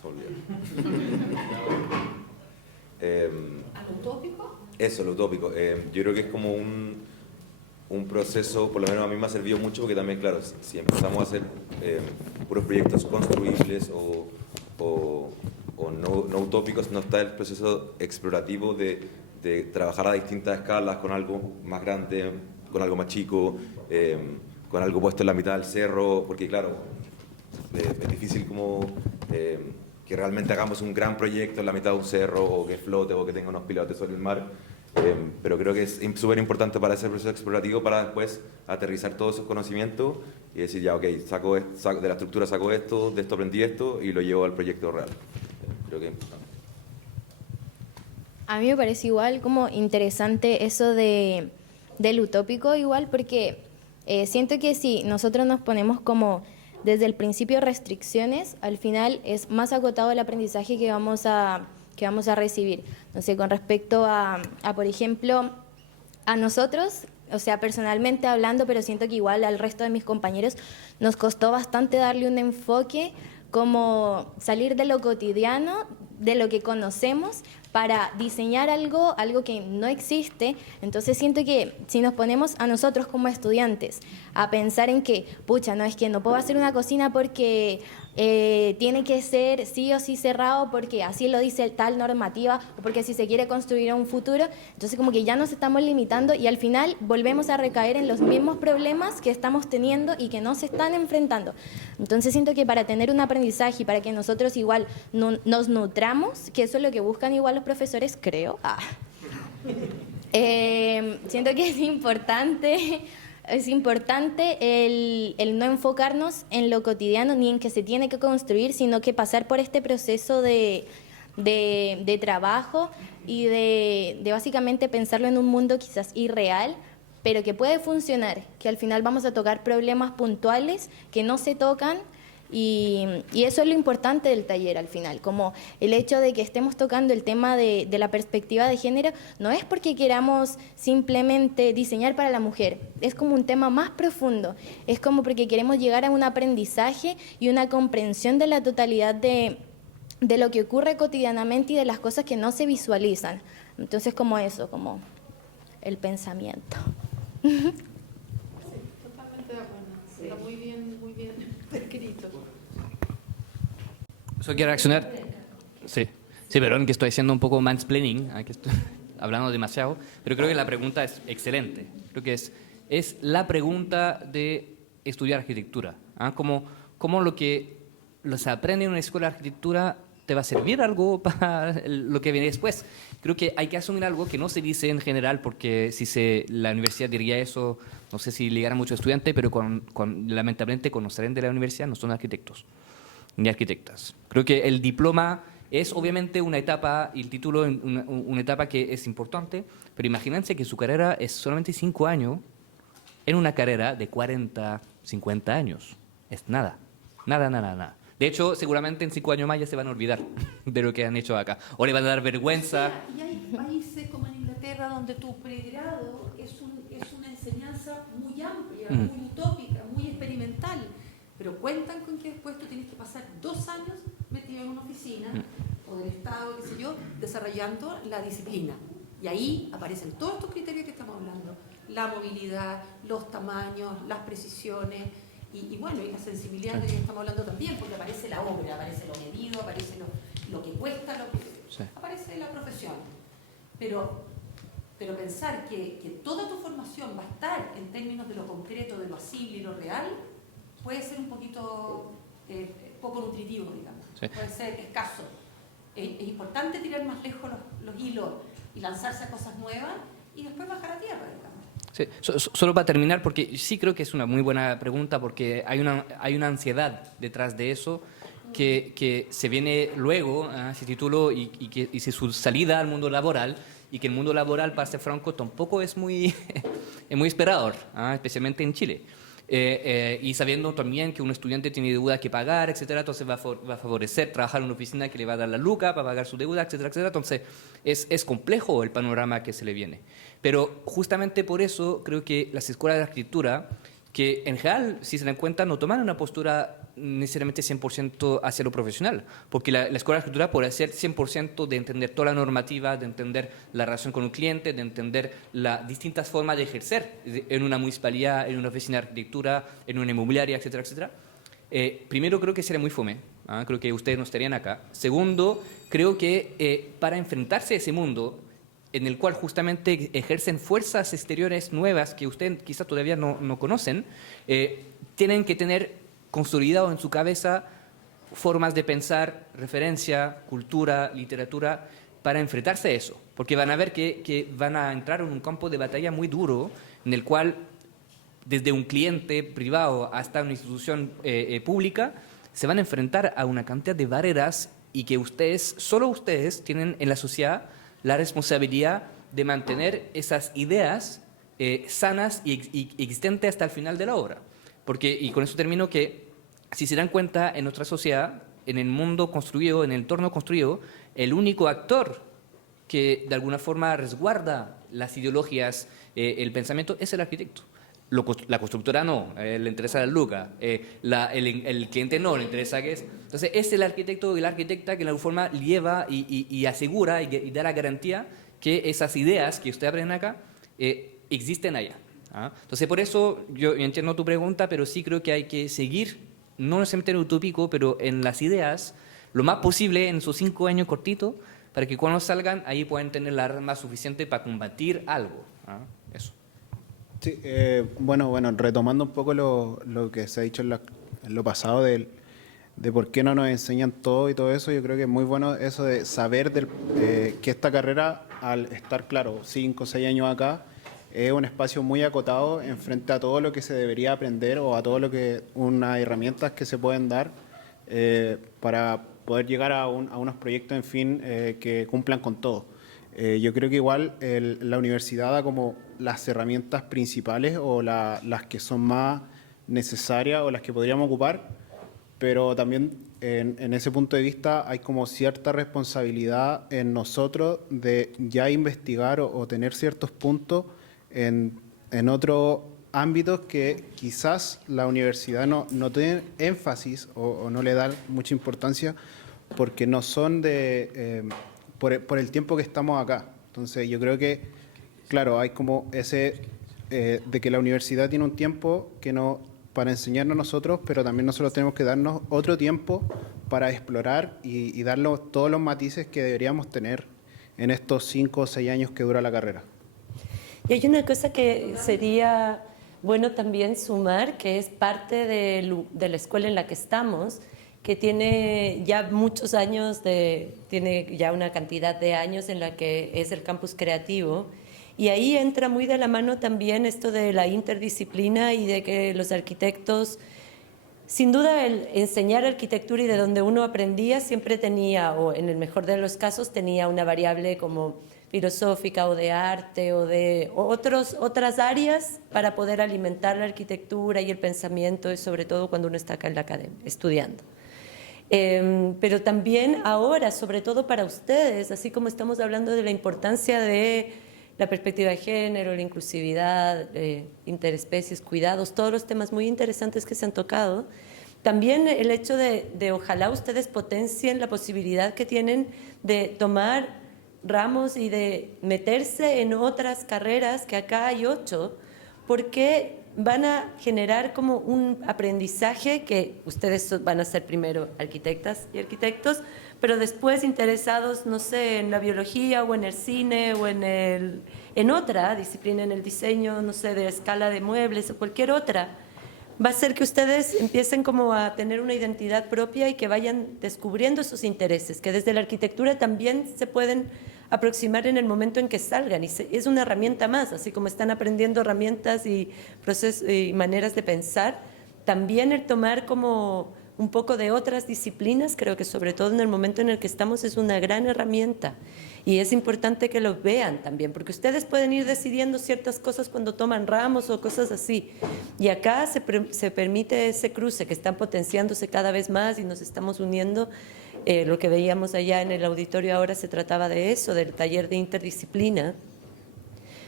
Se me olvidó. ¿Al utópico? Eso, lo utópico. Yo creo que es como un proceso, por lo menos a mí me ha servido mucho, porque también, claro, si empezamos a hacer puros proyectos construibles o no utópicos, no está el proceso explorativo de trabajar a distintas escalas con algo más grande, con algo más chico, con algo puesto en la mitad del cerro, porque claro, es difícil como que realmente hagamos un gran proyecto en la mitad de un cerro o que flote o que tenga unos pilotes sobre el mar. Pero creo que es súper importante para ese proceso explorativo para después aterrizar todos esos conocimientos y decir, ya, ok, de la estructura saco esto, de esto aprendí esto y lo llevo al proyecto real. Creo que... A mí me parece igual como interesante eso del utópico igual, porque siento que si nosotros nos ponemos como desde el principio restricciones, al final es más acotado el aprendizaje que vamos a recibir. No sé, con respecto a, por ejemplo, a nosotros, o sea, personalmente hablando, pero siento que igual al resto de mis compañeros nos costó bastante darle un enfoque como salir de lo cotidiano, de lo que conocemos, para diseñar algo que no existe. Entonces siento que si nos ponemos a nosotros como estudiantes a pensar en que, pucha, no, es que no puedo hacer una cocina porque tiene que ser sí o sí cerrado porque así lo dice tal normativa o porque si se quiere construir un futuro, entonces como que ya nos estamos limitando y al final volvemos a recaer en los mismos problemas que estamos teniendo y que no se están enfrentando. Entonces siento que para tener un aprendizaje y para que nosotros igual nos nutramos, que eso es lo que buscan igual los profesores, creo, siento que es importante el no enfocarnos en lo cotidiano ni en que se tiene que construir, sino que pasar por este proceso de trabajo y de básicamente pensarlo en un mundo quizás irreal, pero que puede funcionar, que al final vamos a tocar problemas puntuales que no se tocan. Y eso es lo importante del taller al final, como el hecho de que estemos tocando el tema de la perspectiva de género, no es porque queramos simplemente diseñar para la mujer, es como un tema más profundo, es como porque queremos llegar a un aprendizaje y una comprensión de la totalidad de lo que ocurre cotidianamente y de las cosas que no se visualizan. Entonces como eso, como el pensamiento. Sí, totalmente de acuerdo. Sí. Está muy bien escrito. ¿Eso quiere reaccionar? Sí, perdón que estoy haciendo un poco mansplaining, que estoy hablando demasiado, pero creo que la pregunta es excelente. Creo que es la pregunta de estudiar arquitectura. ¿Cómo lo que se aprende en una escuela de arquitectura te va a servir algo para lo que viene después. Creo que hay que asumir algo que no se dice en general, porque la universidad diría eso, no sé si ligara mucho estudiante, pero lamentablemente cuando salen de la universidad no son arquitectos ni arquitectas. Creo que el diploma es obviamente una etapa, y el título una etapa que es importante, pero imagínense que su carrera es solamente 5 años en una carrera de 40, 50 años. Es nada. Nada. De hecho, seguramente en 5 años más ya se van a olvidar de lo que han hecho acá. O le van a dar vergüenza. Y hay países como en Inglaterra donde tu pregrado es una enseñanza muy amplia, muy utópica, muy experimental. Pero cuentan con que después tú tienes que pasar 2 años metido en una oficina o del Estado, qué sé yo, desarrollando la disciplina. Y ahí aparecen todos estos criterios que estamos hablando. La movilidad, los tamaños, las precisiones y bueno, y la sensibilidad de que estamos hablando también, porque aparece la obra, aparece lo medido, aparece lo que cuesta, aparece la profesión. Pero pensar que toda tu formación va a estar en términos de lo concreto, de lo asible y lo real, puede ser un poquito poco nutritivo, digamos. Sí. Puede ser escaso. Es importante tirar más lejos los hilos y lanzarse a cosas nuevas y después bajar a tierra, digamos. Sí. Solo para terminar, porque sí creo que es una muy buena pregunta, porque hay una ansiedad detrás de eso que se viene luego, ese título, y su salida al mundo laboral, y que el mundo laboral, para ser franco, tampoco es muy esperador, especialmente en Chile. Y sabiendo también que un estudiante tiene deuda que pagar, etcétera, entonces va a favorecer trabajar en una oficina que le va a dar la luca para pagar su deuda, etcétera, etcétera. Entonces es complejo el panorama que se le viene. Pero justamente por eso creo que las escuelas de arquitectura, que en general, si se dan cuenta, no toman una postura necesariamente 100% hacia lo profesional, porque la escuela de arquitectura puede ser 100% de entender toda la normativa, de entender la relación con un cliente, de entender las distintas formas de ejercer en una municipalidad, en una oficina de arquitectura, en una inmobiliaria, etcétera, etcétera. Primero, creo que sería muy fome, creo que ustedes no estarían acá. Segundo, creo que para enfrentarse a ese mundo en el cual justamente ejercen fuerzas exteriores nuevas que ustedes quizás todavía no conocen, tienen que tener consolidado en su cabeza formas de pensar, referencia, cultura, literatura, para enfrentarse a eso. Porque van a ver que van a entrar en un campo de batalla muy duro, en el cual, desde un cliente privado hasta una institución pública, se van a enfrentar a una cantidad de barreras y que solo ustedes tienen en la sociedad la responsabilidad de mantener esas ideas sanas y existentes hasta el final de la obra. Y con eso termino, que si se dan cuenta, en nuestra sociedad, en el mundo construido, en el entorno construido, el único actor que de alguna forma resguarda las ideologías, el pensamiento, es el arquitecto. La constructora no, le interesa la luca, el cliente no, le interesa que es. Entonces es el arquitecto y la arquitecta que de alguna forma lleva y asegura y da la garantía que esas ideas que usted aprende acá existen allá. Entonces por eso yo entiendo tu pregunta, pero sí creo que hay que seguir, no necesariamente en utópico, pero en las ideas lo más posible en esos 5 años cortitos, para que cuando salgan ahí puedan tener la arma suficiente para combatir algo. Eso. Sí, bueno, retomando un poco lo que se ha dicho en lo pasado de por qué no nos enseñan todo y todo eso, yo creo que es muy bueno eso de saber que esta carrera, al estar, claro, 5 o 6 años acá, es un espacio muy acotado en frente a todo lo que se debería aprender o a todo lo que unas herramientas que se pueden dar para poder llegar a unos proyectos, en fin, que cumplan con todo. Yo creo que igual la universidad da como las herramientas principales o las que son más necesarias o las que podríamos ocupar, pero también en ese punto de vista hay como cierta responsabilidad en nosotros de ya investigar o tener ciertos puntos en otros ámbitos que quizás la universidad no tiene énfasis o no le da mucha importancia porque no son por el tiempo que estamos acá. Entonces yo creo que, claro, hay como ese de que la universidad tiene un tiempo para enseñarnos a nosotros, pero también nosotros tenemos que darnos otro tiempo para explorar y darnos todos los matices que deberíamos tener en estos 5 o 6 años que dura la carrera. Y hay una cosa que sería bueno también sumar, que es parte de la escuela en la que estamos, que tiene ya muchos años, tiene ya una cantidad de años en la que es el campus creativo. Y ahí entra muy de la mano también esto de la interdisciplina y de que los arquitectos, sin duda el enseñar arquitectura y de donde uno aprendía siempre tenía, o en el mejor de los casos, tenía una variable como filosófica o de arte o de otras áreas para poder alimentar la arquitectura y el pensamiento, y sobre todo cuando uno está acá en la academia estudiando. Pero también ahora, sobre todo para ustedes, así como estamos hablando de la importancia de la perspectiva de género, la inclusividad, interespecies, cuidados, todos los temas muy interesantes que se han tocado, también el hecho de ojalá ustedes potencien la posibilidad que tienen de tomar ramos y de meterse en otras carreras, que acá hay 8, porque van a generar como un aprendizaje que ustedes van a ser primero arquitectas y arquitectos, pero después interesados, no sé, en la biología o en el cine o en otra disciplina, en el diseño, no sé, de escala de muebles o cualquier otra, va a ser que ustedes empiecen como a tener una identidad propia y que vayan descubriendo sus intereses, que desde la arquitectura también se pueden aproximar en el momento en que salgan, y es una herramienta más, así como están aprendiendo herramientas y procesos y maneras de pensar, también el tomar como un poco de otras disciplinas, creo que sobre todo en el momento en el que estamos es una gran herramienta, y es importante que lo vean también, porque ustedes pueden ir decidiendo ciertas cosas cuando toman ramos o cosas así, y acá se permite ese cruce, que están potenciándose cada vez más y nos estamos uniendo. Lo que veíamos allá en el auditorio ahora se trataba de eso, del taller de interdisciplina,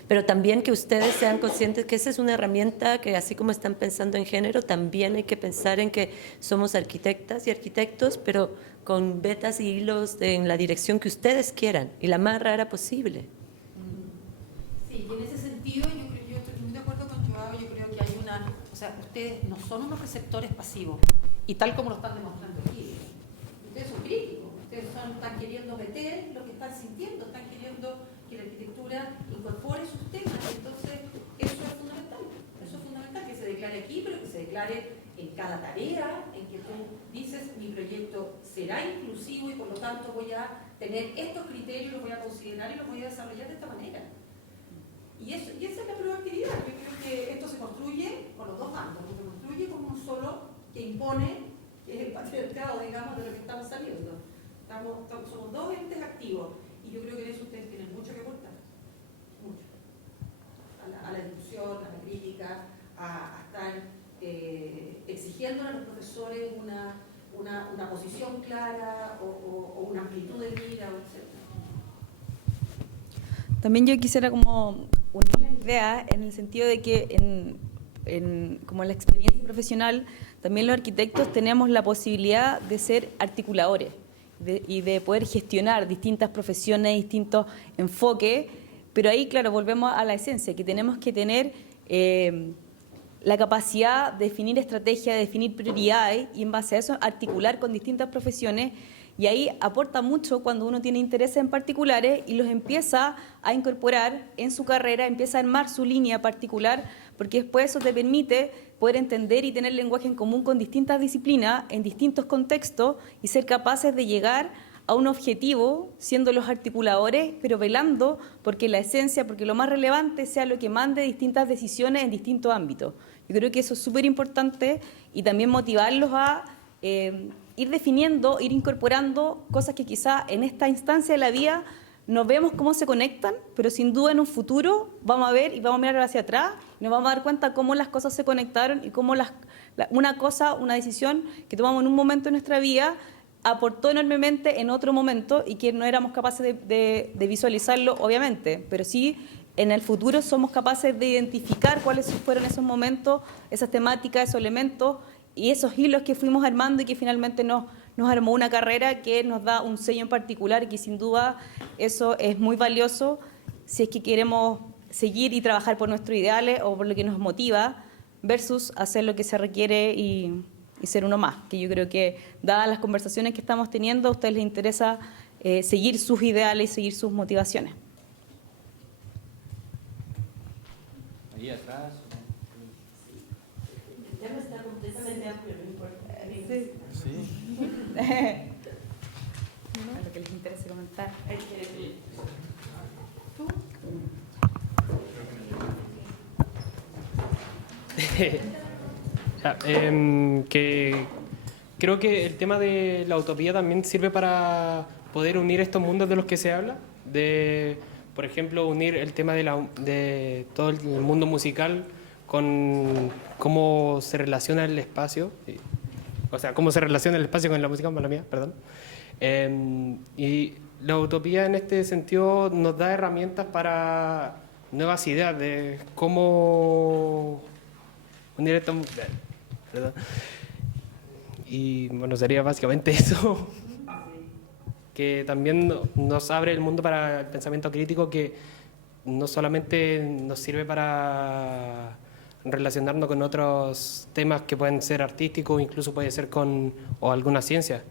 pero también que ustedes sean conscientes que esa es una herramienta que, así como están pensando en género, también hay que pensar en que somos arquitectas y arquitectos, pero con vetas y hilos en la dirección que ustedes quieran, y la más rara posible. Sí, y en ese sentido yo estoy muy de acuerdo con Joao. Yo creo que hay o sea, ustedes no son unos receptores pasivos, y tal como lo están demostrando aquí. Ustedes son críticos, ustedes están queriendo meter lo que están sintiendo, están queriendo que la arquitectura incorpore sus temas. Entonces, eso es fundamental que se declare aquí, pero que se declare en cada tarea, en que tú dices, mi proyecto será inclusivo y por lo tanto voy a tener estos criterios, los voy a considerar y los voy a desarrollar de esta manera. Y esa es la proactividad. Yo creo que esto se construye por los dos bandos, se construye como un solo que impone, que es el patriarcado, digamos, de lo que estamos saliendo. Somos dos entes activos, y yo creo que en eso ustedes tienen mucho que aportar, mucho, a la discusión, a la crítica, a estar exigiéndole a los profesores una posición clara o una amplitud de mira, etc. También yo quisiera como unir la idea en el sentido de que como en la experiencia profesional, también los arquitectos tenemos la posibilidad de ser articuladores y de poder gestionar distintas profesiones, distintos enfoques, pero ahí, claro, volvemos a la esencia, que tenemos que tener la capacidad de definir estrategias, de definir prioridades, y en base a eso articular con distintas profesiones. Y ahí aporta mucho cuando uno tiene intereses en particulares y los empieza a incorporar en su carrera, empieza a armar su línea particular, porque después eso te permite poder entender y tener lenguaje en común con distintas disciplinas, en distintos contextos, y ser capaces de llegar a un objetivo siendo los articuladores, pero velando porque la esencia, porque lo más relevante sea lo que mande distintas decisiones en distintos ámbitos. Yo creo que eso es súper importante, y también motivarlos a ir definiendo, ir incorporando cosas que quizá en esta instancia de la vida no vemos cómo se conectan, pero sin duda en un futuro vamos a ver y vamos a mirar hacia atrás y nos vamos a dar cuenta cómo las cosas se conectaron y cómo una decisión que tomamos en un momento de nuestra vida aportó enormemente en otro momento y que no éramos capaces de visualizarlo, obviamente, pero sí en el futuro somos capaces de identificar cuáles fueron esos momentos, esas temáticas, esos elementos y esos hilos que fuimos armando y que finalmente nos armó una carrera que nos da un sello en particular, y que sin duda eso es muy valioso si es que queremos seguir y trabajar por nuestros ideales o por lo que nos motiva, versus hacer lo que se requiere y ser uno más, que yo creo que, dadas las conversaciones que estamos teniendo, a ustedes les interesa seguir sus ideales y seguir sus motivaciones. Ahí atrás. El tema está completamente amplio, no importa. Sí. A lo que les interese comentar. Que creo que el tema de la utopía también sirve para poder unir estos mundos de los que se habla, de, por ejemplo, unir el tema de todo el mundo musical con cómo se relaciona el espacio, o sea, cómo se relaciona el espacio con la música, mala mía, perdón. Y la utopía en este sentido nos da herramientas para nuevas ideas de cómo unir esto, ¿verdad? Y bueno, sería básicamente eso, que también nos abre el mundo para el pensamiento crítico, que no solamente nos sirve para relacionarnos con otros temas que pueden ser artísticos, incluso puede ser con o alguna ciencia,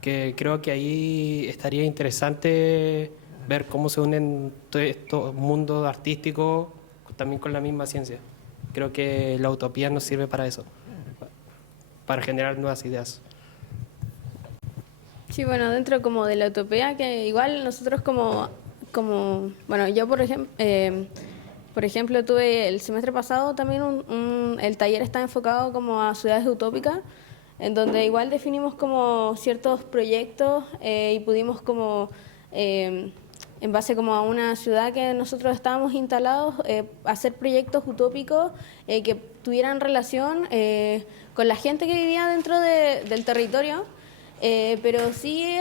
que creo que ahí estaría interesante ver cómo se unen todos estos mundos artísticos también con la misma ciencia. Creo que la utopía nos sirve para eso, para generar nuevas ideas. Sí, bueno, dentro como de la utopía, que igual nosotros bueno, yo por ejemplo tuve el semestre pasado también el taller está enfocado como a ciudades utópicas, en donde igual definimos como ciertos proyectos y pudimos como en base como a una ciudad que nosotros estábamos instalados, hacer proyectos utópicos que tuvieran relación con la gente que vivía dentro del territorio, pero sí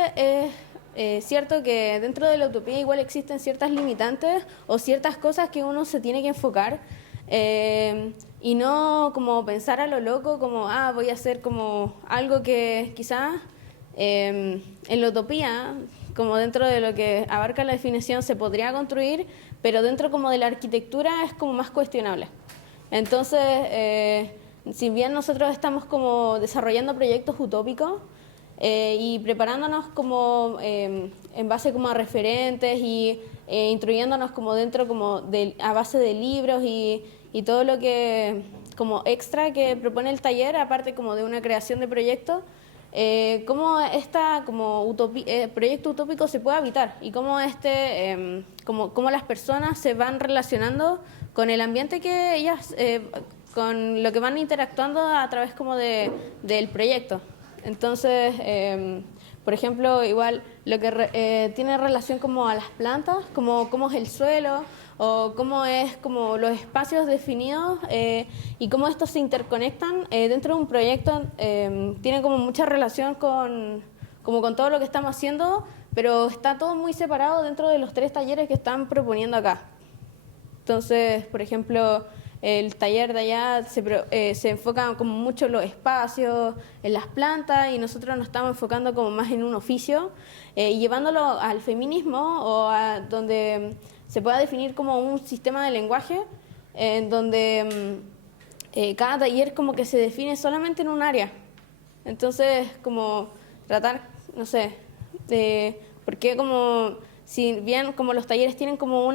es cierto que dentro de la utopía igual existen ciertas limitantes o ciertas cosas que uno se tiene que enfocar y no como pensar a lo loco, como voy a hacer como algo que quizás en la utopía, como dentro de lo que abarca la definición, se podría construir, pero dentro como de la arquitectura es como más cuestionable. Entonces, si bien nosotros estamos como desarrollando proyectos utópicos y preparándonos como en base como a referentes y instruyéndonos como dentro como a base de libros y todo lo que como extra que propone el taller, aparte como de una creación de proyectos, cómo como proyecto utópico se puede habitar y cómo cómo las personas se van relacionando con el ambiente que ellas con lo que van interactuando a través como del proyecto. Entonces, por ejemplo, igual lo que tiene relación como a las plantas, como cómo es el suelo o cómo es como los espacios definidos y cómo estos se interconectan dentro de un proyecto, tiene como mucha relación con todo lo que estamos haciendo, pero está todo muy separado dentro de los 3 talleres que están proponiendo acá. Entonces, por ejemplo, el taller de allá se enfoca como mucho en los espacios, en las plantas, y nosotros nos estamos enfocando como más en un oficio, y llevándolo al feminismo o a donde se pueda definir como un sistema de lenguaje en donde cada taller como que se define solamente en un área. Entonces, como tratar, no sé, porque como si bien como los talleres tienen como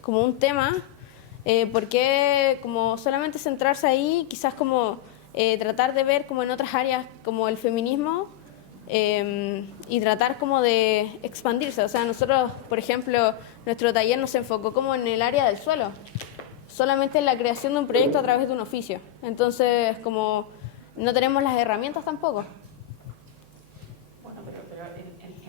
como un tema, ¿por qué como solamente centrarse ahí? Quizás como tratar de ver como en otras áreas como el feminismo y tratar como de expandirse. O sea, nosotros, por ejemplo, nuestro taller nos enfocó como en el área del suelo, solamente en la creación de un proyecto a través de un oficio. Entonces, como no tenemos las herramientas tampoco. Bueno, pero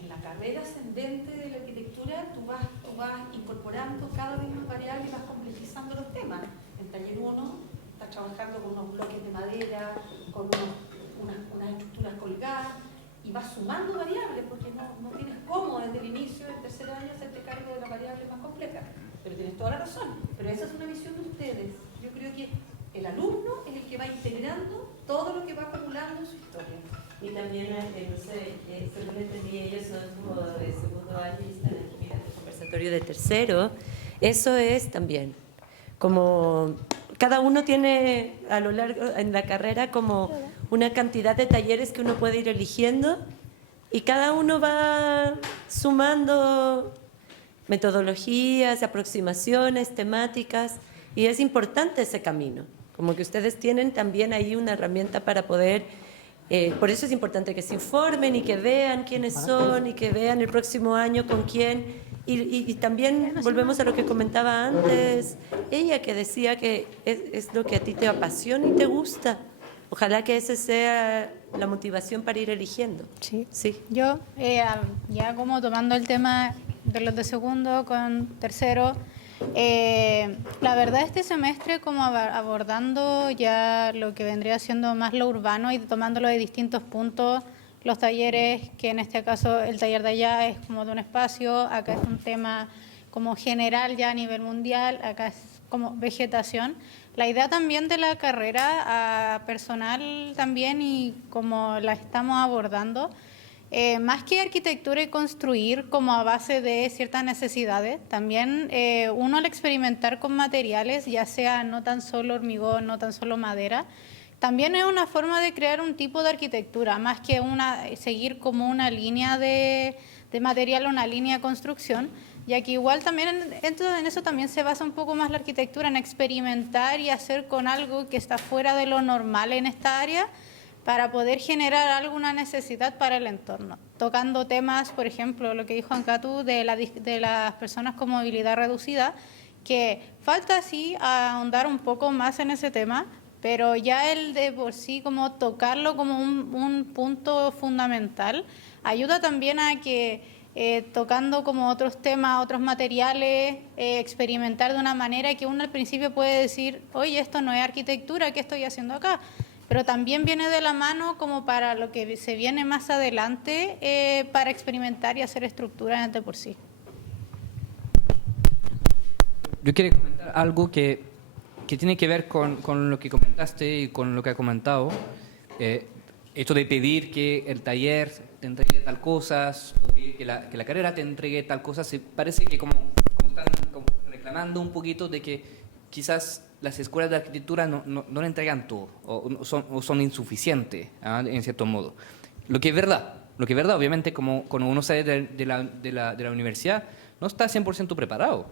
en la carrera ascendente de la arquitectura tú vas incorporando cada vez más variables y vas complejizando los temas. En taller 1 estás trabajando con unos bloques de madera, con unas estructuras colgadas, y vas sumando variables porque no tienes cómo desde el inicio del tercer año hacerte cargo de las variables más complejas. Pero tienes toda la razón. Pero esa es una visión de ustedes. Yo creo que el alumno es el que va integrando todo lo que va acumulando en su historia. Y también, no sé, según entendí, ellos son como de segundo año y están aquí mirando el conversatorio de tercero. Eso es también como cada uno tiene a lo largo en la carrera como una cantidad de talleres que uno puede ir eligiendo y cada uno va sumando metodologías, aproximaciones, temáticas, y es importante ese camino. Como que ustedes tienen también ahí una herramienta para poder Por eso es importante que se informen y que vean quiénes son y que vean el próximo año con quién. Y también volvemos a lo que comentaba antes ella, que decía que es lo que a ti te apasiona y te gusta. Ojalá que esa sea la motivación para ir eligiendo. Sí. Sí. Yo, ya como tomando el tema de los de segundo con tercero, la verdad este semestre como abordando ya lo que vendría siendo más lo urbano y tomándolo de distintos puntos, los talleres, que en este caso el taller de allá es como de un espacio, acá es un tema como general ya a nivel mundial, acá es como vegetación. La idea también de la carrera personal también y como la estamos abordando, más que arquitectura y construir como a base de ciertas necesidades, también uno al experimentar con materiales, ya sea no tan solo hormigón, no tan solo madera, también es una forma de crear un tipo de arquitectura, más que seguir como una línea de material, una línea de construcción, ya que igual también en eso también se basa un poco más la arquitectura, en experimentar y hacer con algo que está fuera de lo normal en esta área, para poder generar alguna necesidad para el entorno. Tocando temas, por ejemplo, lo que dijo Ancatu de las personas con movilidad reducida, que falta sí ahondar un poco más en ese tema, pero ya el de por sí como tocarlo como un punto fundamental, ayuda también a que tocando como otros temas, otros materiales, experimentar de una manera que uno al principio puede decir, oye, esto no es arquitectura, ¿qué estoy haciendo acá? Pero también viene de la mano como para lo que se viene más adelante, para experimentar y hacer estructuras de por sí. Yo quiero comentar algo que tiene que ver con lo que comentaste y con lo que ha comentado. Esto de pedir que el taller te entregue tal cosas, o que la carrera te entregue tal cosa, se parece que como están reclamando un poquito de que quizás las escuelas de arquitectura no le entregan todo o son insuficientes, en cierto modo. Lo que es verdad, obviamente, como cuando uno sale de la universidad, no está 100% preparado,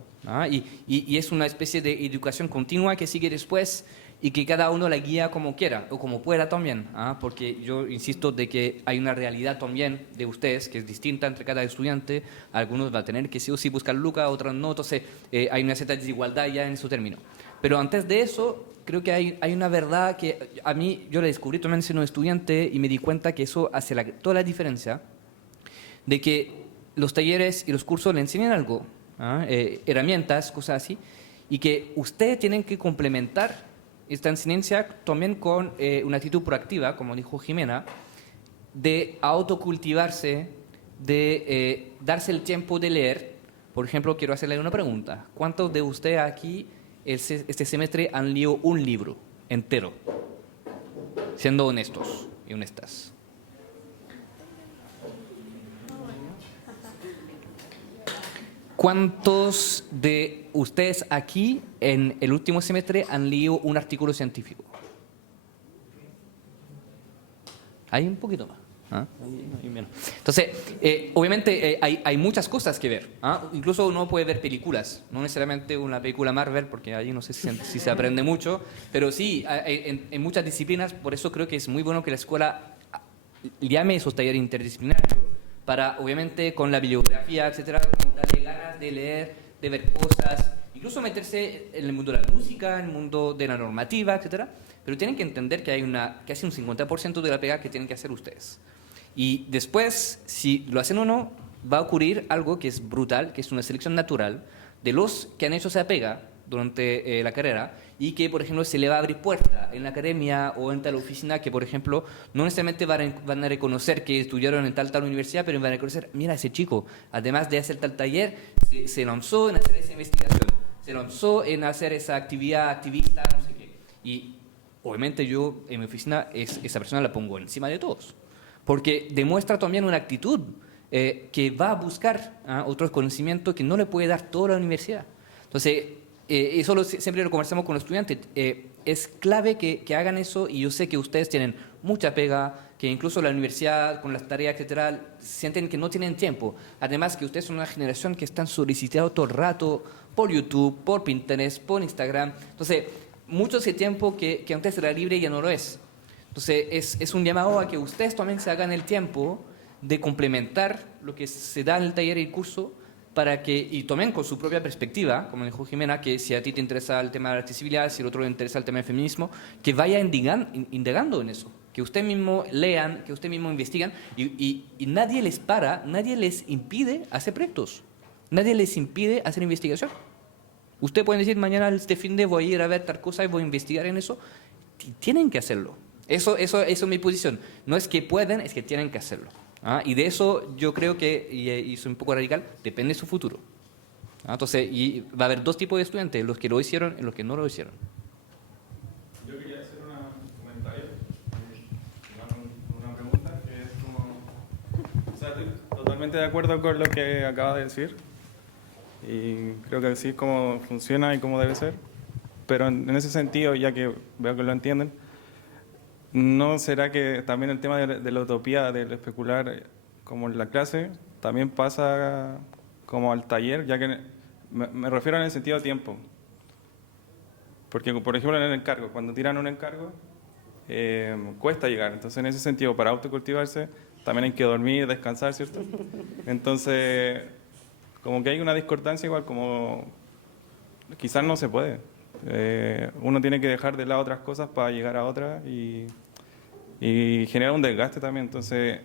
y es una especie de educación continua que sigue después y que cada uno la guía como quiera o como pueda también, porque yo insisto de que hay una realidad también de ustedes que es distinta entre cada estudiante. Algunos van a tener que sí o sí buscar lucas, otros no, entonces hay una cierta desigualdad ya en su término. Pero antes de eso, creo que hay una verdad que a mí, yo la descubrí también siendo estudiante y me di cuenta que eso hace toda la diferencia, de que los talleres y los cursos le enseñan algo, herramientas, cosas así, y que ustedes tienen que complementar esta enseñanza también con una actitud proactiva, como dijo Jimena, de autocultivarse, de darse el tiempo de leer. Por ejemplo, quiero hacerle una pregunta. ¿Cuántos de ustedes aquí este semestre han leído un libro entero? Siendo honestos y honestas. ¿Cuántos de ustedes aquí en el último semestre han leído un artículo científico? Hay un poquito más. Hay menos. Entonces, obviamente hay muchas cosas que ver. Incluso uno puede ver películas, no necesariamente una película Marvel, porque ahí no sé si se aprende mucho, pero sí, en muchas disciplinas. Por eso creo que es muy bueno que la escuela llame esos talleres interdisciplinarios, para, obviamente, con la bibliografía, etcétera, darle ganas de leer, de ver cosas, incluso meterse en el mundo de la música, en el mundo de la normativa, etcétera. Pero tienen que entender que hay casi un 50% de la pega que tienen que hacer ustedes. Y después, si lo hacen o no, va a ocurrir algo que es brutal, que es una selección natural de los que han hecho esa pega durante la carrera, y que, por ejemplo, se le va a abrir puerta en la academia o en tal oficina que, por ejemplo, no necesariamente van a reconocer que estudiaron en tal universidad, pero van a reconocer, mira, ese chico, además de hacer tal taller, se lanzó en hacer esa investigación, se lanzó en hacer esa actividad activista, no sé qué. Y obviamente yo en mi oficina esa persona la pongo encima de todos, porque demuestra también una actitud que va a buscar otros conocimientos que no le puede dar toda la universidad. Entonces, eso siempre lo conversamos con los estudiantes. Es clave que hagan eso, y yo sé que ustedes tienen mucha pega, que incluso la universidad con las tareas, etcétera, sienten que no tienen tiempo. Además que ustedes son una generación que están solicitados todo el rato por YouTube, por Pinterest, por Instagram. Entonces, mucho ese tiempo que antes era libre ya no lo es. Entonces, es un llamado a que ustedes también se hagan el tiempo de complementar lo que se da en el taller y el curso para que, y tomen con su propia perspectiva, como dijo Jimena, que si a ti te interesa el tema de la accesibilidad, si al otro le interesa el tema del feminismo, que vaya indagando en eso, que ustedes mismos lean, que ustedes mismos investigan, y nadie les para, nadie les impide hacer proyectos, nadie les impide hacer investigación. Ustedes pueden decir, mañana este fin de voy a ir a ver tal cosa y voy a investigar en eso. Tienen que hacerlo. Eso es mi posición. No es que pueden, es que tienen que hacerlo. Y de eso yo creo que, y soy un poco radical, depende de su futuro. Entonces, y va a haber dos tipos de estudiantes, los que lo hicieron y los que no lo hicieron. Yo quería hacer un comentario, una pregunta, que es como... O sea, estoy totalmente de acuerdo con lo que acaba de decir. Y creo que así es como funciona y cómo debe ser. Pero en ese sentido, ya que veo que lo entienden, ¿no será que también el tema de la utopía, del especular, como en la clase, también pasa como al taller? Ya que me refiero en el sentido de tiempo. Porque, por ejemplo, en el encargo, cuando tiran un encargo, cuesta llegar. Entonces, en ese sentido, para autocultivarse, también hay que dormir, descansar, ¿cierto? Entonces... como que hay una discordancia igual, como quizás no se puede. Uno tiene que dejar de lado otras cosas para llegar a otras y genera un desgaste también. Entonces,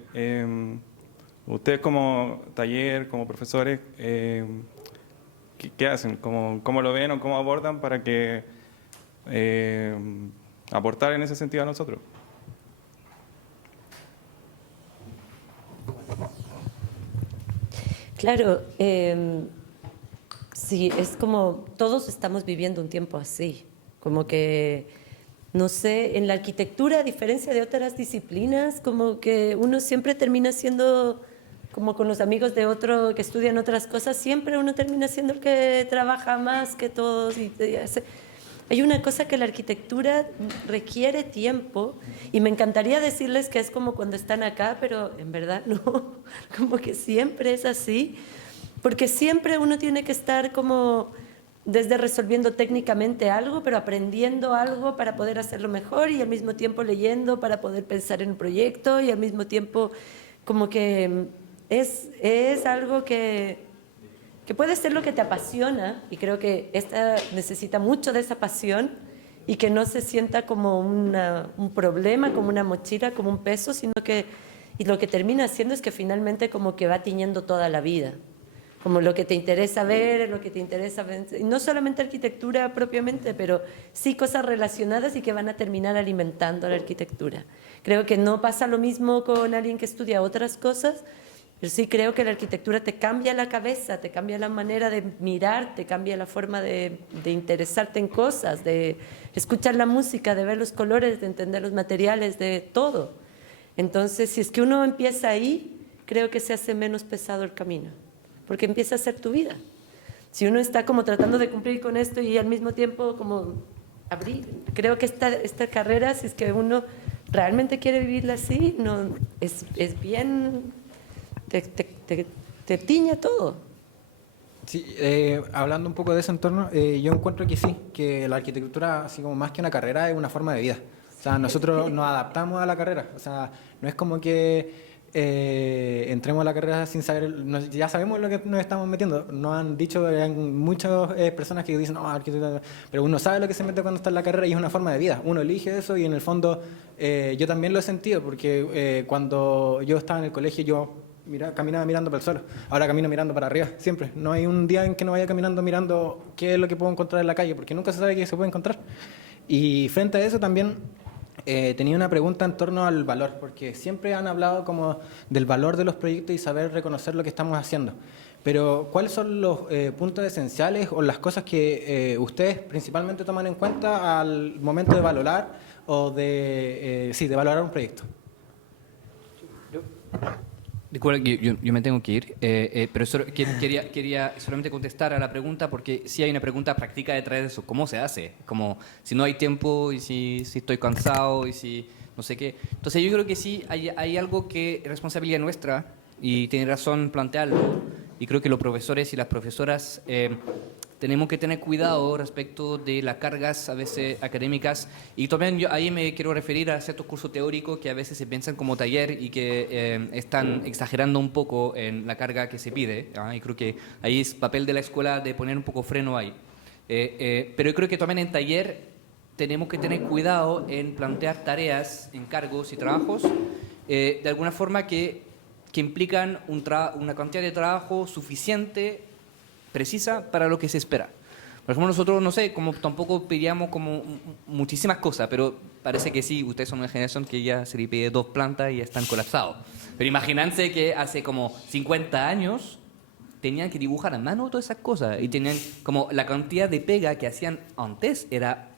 ustedes como taller, como profesores, ¿qué hacen? ¿Cómo lo ven o cómo abordan para que aportar en ese sentido a nosotros? Claro, sí, es como todos estamos viviendo un tiempo así, como que, no sé, en la arquitectura, a diferencia de otras disciplinas, como que uno siempre termina siendo, como con los amigos de otro que estudian otras cosas, siempre uno termina siendo el que trabaja más que todos. Hay una cosa que la arquitectura requiere tiempo y me encantaría decirles que es como cuando están acá, pero en verdad no, como que siempre es así, porque siempre uno tiene que estar como desde resolviendo técnicamente algo, pero aprendiendo algo para poder hacerlo mejor y al mismo tiempo leyendo para poder pensar en un proyecto y al mismo tiempo como que es algo que puede ser lo que te apasiona, y creo que esta necesita mucho de esa pasión y que no se sienta como un problema, como una mochila, como un peso, sino que y lo que termina haciendo es que finalmente como que va tiñendo toda la vida, como lo que te interesa ver, lo que te interesa ver, y no solamente arquitectura propiamente, pero sí cosas relacionadas y que van a terminar alimentando la arquitectura. Creo que no pasa lo mismo con alguien que estudia otras cosas, pero sí creo que la arquitectura te cambia la cabeza, te cambia la manera de mirar, te cambia la forma de interesarte en cosas, de escuchar la música, de ver los colores, de entender los materiales, de todo. Entonces, si es que uno empieza ahí, creo que se hace menos pesado el camino, porque empieza a ser tu vida. Si uno está como tratando de cumplir con esto y al mismo tiempo como abrir, creo que esta carrera, si es que uno realmente quiere vivirla así, no, es bien... Te tiña todo. Sí, hablando un poco de ese entorno, yo encuentro que sí, que la arquitectura, así como más que una carrera, es una forma de vida. O sea, nosotros nos adaptamos a la carrera. O sea, no es como que entremos a la carrera sin saber, ya sabemos lo que nos estamos metiendo. Nos han dicho muchas personas que dicen, no, arquitectura, pero uno sabe lo que se mete cuando está en la carrera y es una forma de vida. Uno elige eso y en el fondo yo también lo he sentido, porque cuando yo estaba en el colegio yo caminaba mirando para el suelo, ahora camino mirando para arriba, siempre. No hay un día en que no vaya caminando mirando qué es lo que puedo encontrar en la calle, porque nunca se sabe qué se puede encontrar. Y frente a eso también tenía una pregunta en torno al valor, porque siempre han hablado como del valor de los proyectos y saber reconocer lo que estamos haciendo. Pero, ¿cuáles son los puntos esenciales o las cosas que ustedes principalmente toman en cuenta al momento de valorar o de valorar un proyecto? Recuerda que yo me tengo que ir, pero quería solamente contestar a la pregunta, porque sí hay una pregunta práctica detrás de eso. ¿Cómo se hace? Como si no hay tiempo y si estoy cansado y si no sé qué. Entonces yo creo que sí hay algo que es responsabilidad nuestra y tiene razón plantearlo. Y creo que los profesores y las profesoras tenemos que tener cuidado respecto de las cargas a veces académicas, y también yo ahí me quiero referir a ciertos cursos teóricos que a veces se piensan como taller y que están exagerando un poco en la carga que se pide, y creo que ahí es papel de la escuela de poner un poco freno ahí. Pero yo creo que también en taller tenemos que tener cuidado en plantear tareas, encargos y trabajos de alguna forma que implican una cantidad de trabajo suficiente, precisa, para lo que se espera. Por ejemplo, nosotros, no sé, como tampoco pedíamos como muchísimas cosas, pero parece que sí, ustedes son una generación que ya se le pide 2 plantas y ya están colapsados. Pero imagínense que hace como 50 años tenían que dibujar a mano todas esas cosas y tenían como la cantidad de pega que hacían antes era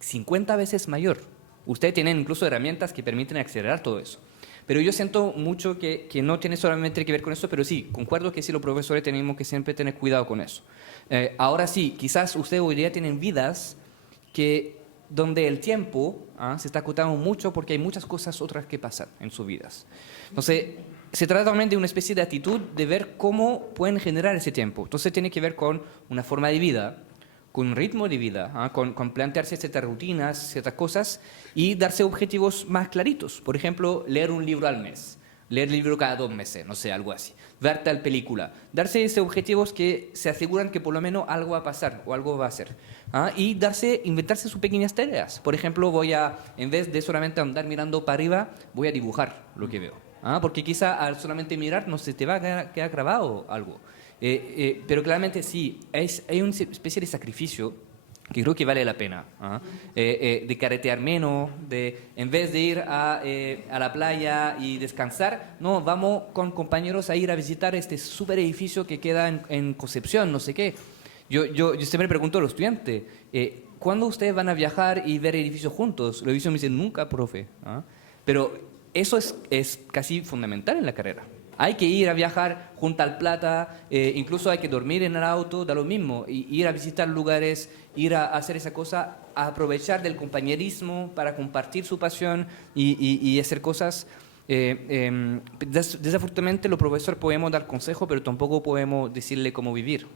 50 veces mayor. Ustedes tienen incluso herramientas que permiten acelerar todo eso. Pero yo siento mucho que no tiene solamente que ver con eso, pero sí, concuerdo que sí, los profesores tenemos que siempre tener cuidado con eso. Ahora sí, quizás ustedes hoy día tienen vidas donde el tiempo se está acotando mucho porque hay muchas cosas otras que pasan en sus vidas. Entonces, se trata también de una especie de actitud de ver cómo pueden generar ese tiempo. Entonces, tiene que ver con una forma de vida, con un ritmo de vida, con plantearse ciertas rutinas, ciertas cosas y darse objetivos más claritos. Por ejemplo, leer un libro al mes, leer el libro cada 2 meses, no sé, algo así. Ver tal película. Darse esos objetivos que se aseguran que por lo menos algo va a pasar o algo va a hacer. Y inventarse sus pequeñas tareas. Por ejemplo, en vez de solamente andar mirando para arriba, voy a dibujar lo que veo. Porque quizá al solamente mirar no se te va a quedar grabado algo. Pero claramente sí, hay una especie de sacrificio que creo que vale la pena, de caretear menos, en vez de ir a la playa y descansar, no, vamos con compañeros a ir a visitar este super edificio que queda en Concepción, no sé qué. Yo siempre pregunto a los estudiantes, ¿cuándo ustedes van a viajar y ver edificios juntos? Los edificios me dicen, nunca, profe. Pero eso es casi fundamental en la carrera. Hay que ir a viajar junto al plata, incluso hay que dormir en el auto, da lo mismo, ir a visitar lugares, ir a hacer esa cosa, a aprovechar del compañerismo para compartir su pasión y hacer cosas. Desafortunadamente los profesores podemos dar consejos, pero tampoco podemos decirle cómo vivir.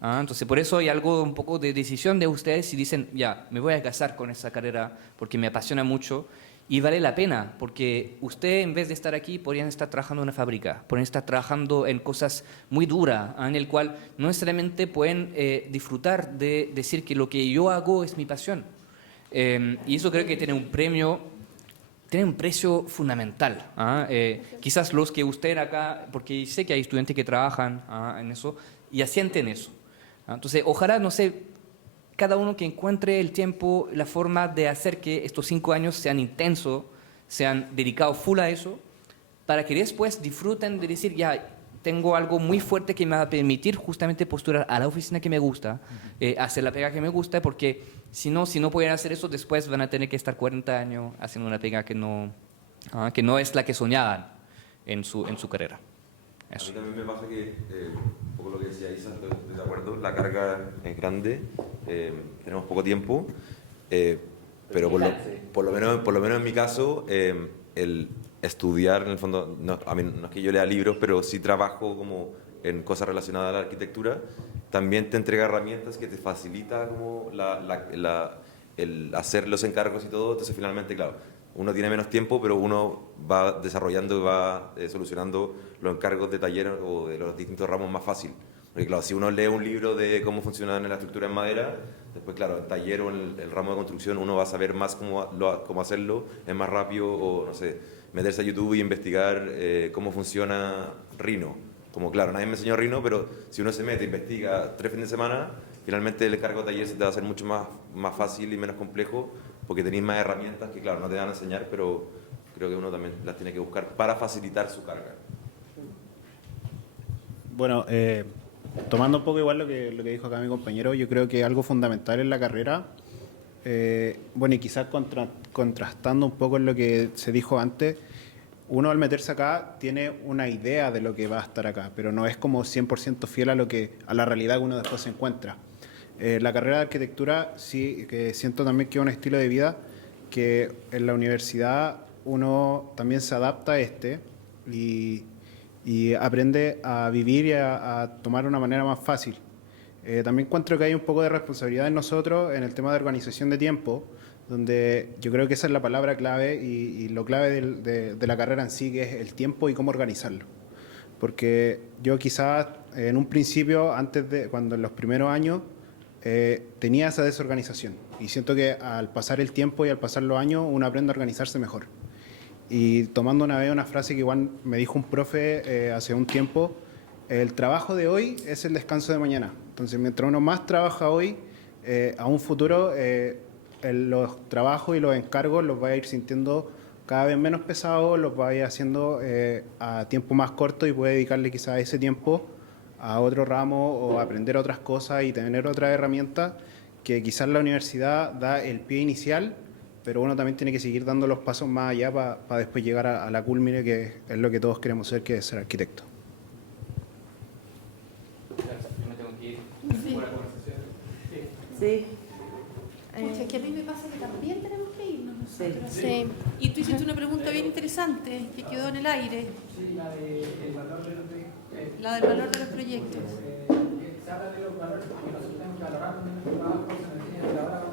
Entonces, por eso hay algo un poco de decisión de ustedes si dicen, ya, me voy a casar con esa carrera porque me apasiona mucho. Y vale la pena, porque usted en vez de estar aquí podrían estar trabajando en una fábrica, podrían estar trabajando en cosas muy duras, en el cual no necesariamente pueden disfrutar de decir que lo que yo hago es mi pasión. Y eso creo que tiene un precio fundamental. Quizás los que usted acá, porque sé que hay estudiantes que trabajan en eso y asienten eso. Entonces, ojalá, no sé, cada uno que encuentre el tiempo, la forma de hacer que estos 5 años sean intensos, sean dedicados full a eso, para que después disfruten de decir, ya, tengo algo muy fuerte que me va a permitir justamente postular a la oficina que me gusta, hacer la pega que me gusta, porque si no pueden hacer eso, después van a tener que estar 40 años haciendo una pega que no es la que soñaban en su carrera. Eso. A mí también me pasa que, un poco lo que decía Isa, estoy de acuerdo, la carga es grande, tenemos poco tiempo, pero por lo menos en mi caso, el estudiar, en el fondo, a mí no es que yo lea libros, pero sí trabajo como en cosas relacionadas a la arquitectura, también te entrega herramientas que te facilita como el hacer los encargos y todo, entonces finalmente, claro, uno tiene menos tiempo, pero uno va desarrollando y va solucionando los encargos de taller o de los distintos ramos más fácil. Porque claro, si uno lee un libro de cómo funciona la estructura en madera, después claro, el taller o el ramo de construcción uno va a saber más cómo hacerlo, es más rápido, o no sé, meterse a YouTube y investigar cómo funciona Rhino. Como claro, nadie me enseñó Rhino, pero si uno se mete, investiga 3 fines de semana, finalmente el encargo de taller se te va a hacer mucho más fácil y menos complejo, porque tenéis más herramientas que claro, no te van a enseñar, pero creo que uno también las tiene que buscar para facilitar su carga. Bueno, tomando un poco igual lo que dijo acá mi compañero, yo creo que algo fundamental en la carrera, bueno, y quizás contrastando un poco en lo que se dijo antes, uno al meterse acá tiene una idea de lo que va a estar acá, pero no es como 100% fiel a la realidad que uno después se encuentra. La carrera de arquitectura sí que siento también que es un estilo de vida que en la universidad uno también se adapta a y aprende a vivir y a tomar una manera más fácil. También encuentro que hay un poco de responsabilidad en nosotros en el tema de organización de tiempo, donde yo creo que esa es la palabra clave y lo clave de la carrera en sí, que es el tiempo y cómo organizarlo. Porque yo quizás en un principio, cuando en los primeros años, tenía esa desorganización. Y siento que al pasar el tiempo y al pasar los años, uno aprende a organizarse mejor. Y tomando una vez una frase que igual me dijo un profe hace un tiempo, el trabajo de hoy es el descanso de mañana. Entonces, mientras uno más trabaja hoy, a un futuro, los trabajos y los encargos los va a ir sintiendo cada vez menos pesados, los va a ir haciendo a tiempo más corto y puede dedicarle quizás ese tiempo a otro ramo o aprender otras cosas y tener otras herramientas que quizás la universidad da el pie inicial, pero uno también tiene que seguir dando los pasos más allá para después llegar a la cúlmine, que es lo que todos queremos ser, que es ser arquitecto. Sí. Pucha, que a mí me pasa que también tenemos que irnos nosotros. Sí. Y tú hiciste una pregunta bien interesante que quedó en el aire. Sí, la del valor de los proyectos. La del valor de los proyectos. Se habla de los valores, porque nosotros tenemos que valorar también nuestro trabajo, se nos tiene que valorar.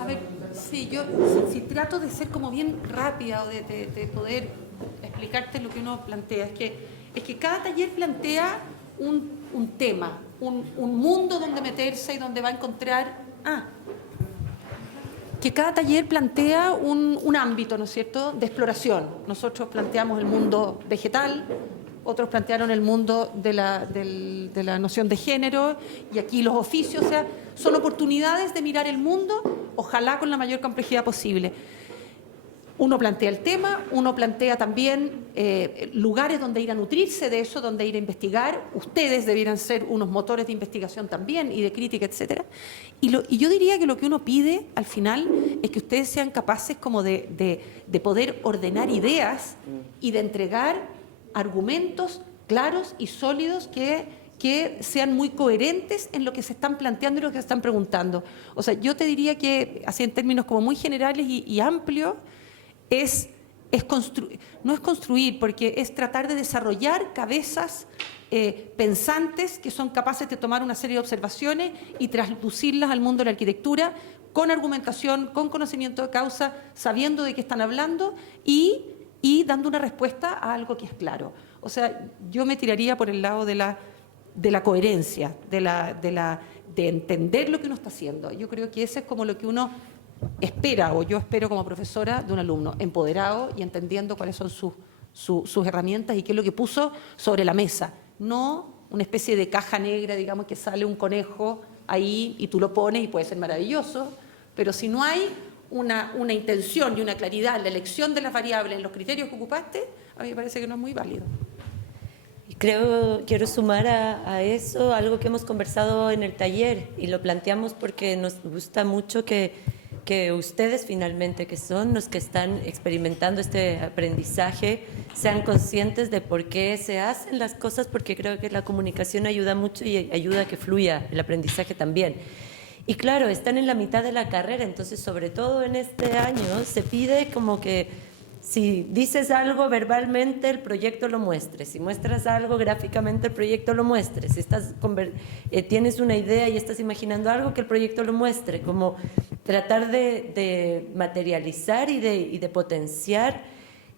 A ver, sí, yo si trato de ser como bien rápida o de poder explicarte lo que uno plantea, es que cada taller plantea un tema, un mundo donde meterse y donde va a encontrar... que cada taller plantea un ámbito, ¿no es cierto?, de exploración. Nosotros planteamos el mundo vegetal, otros plantearon el mundo de la noción de género, y aquí los oficios, o sea, son oportunidades de mirar el mundo, ojalá con la mayor complejidad posible. Uno plantea el tema, uno plantea también lugares donde ir a nutrirse de eso, donde ir a investigar. Ustedes debieran ser unos motores de investigación también y de crítica, etcétera. Y yo diría que lo que uno pide al final es que ustedes sean capaces como de poder ordenar ideas y de entregar argumentos claros y sólidos que sean muy coherentes en lo que se están planteando y lo que se están preguntando. O sea, yo te diría que, así en términos como muy generales y amplios, no es construir, porque es tratar de desarrollar cabezas pensantes que son capaces de tomar una serie de observaciones y traducirlas al mundo de la arquitectura con argumentación, con conocimiento de causa, sabiendo de qué están hablando y dando una respuesta a algo que es claro. O sea, yo me tiraría por el lado de la coherencia, de entender lo que uno está haciendo. Yo creo que ese es como lo que uno espera, o yo espero como profesora de un alumno, empoderado y entendiendo cuáles son sus herramientas y qué es lo que puso sobre la mesa. No una especie de caja negra, digamos, que sale un conejo ahí y tú lo pones y puede ser maravilloso, pero si no hay una intención y una claridad en la elección de las variables, en los criterios que ocupaste, a mí me parece que no es muy válido. Y quiero sumar a eso algo que hemos conversado en el taller y lo planteamos porque nos gusta mucho que ustedes finalmente, que son los que están experimentando este aprendizaje, sean conscientes de por qué se hacen las cosas, porque creo que la comunicación ayuda mucho y ayuda a que fluya el aprendizaje también. Y claro, están en la mitad de la carrera, entonces sobre todo en este año se pide como que si dices algo verbalmente, el proyecto lo muestres. Si muestras algo gráficamente, el proyecto lo muestres. Si tienes una idea y estás imaginando algo, que el proyecto lo muestre. Como tratar de materializar y de potenciar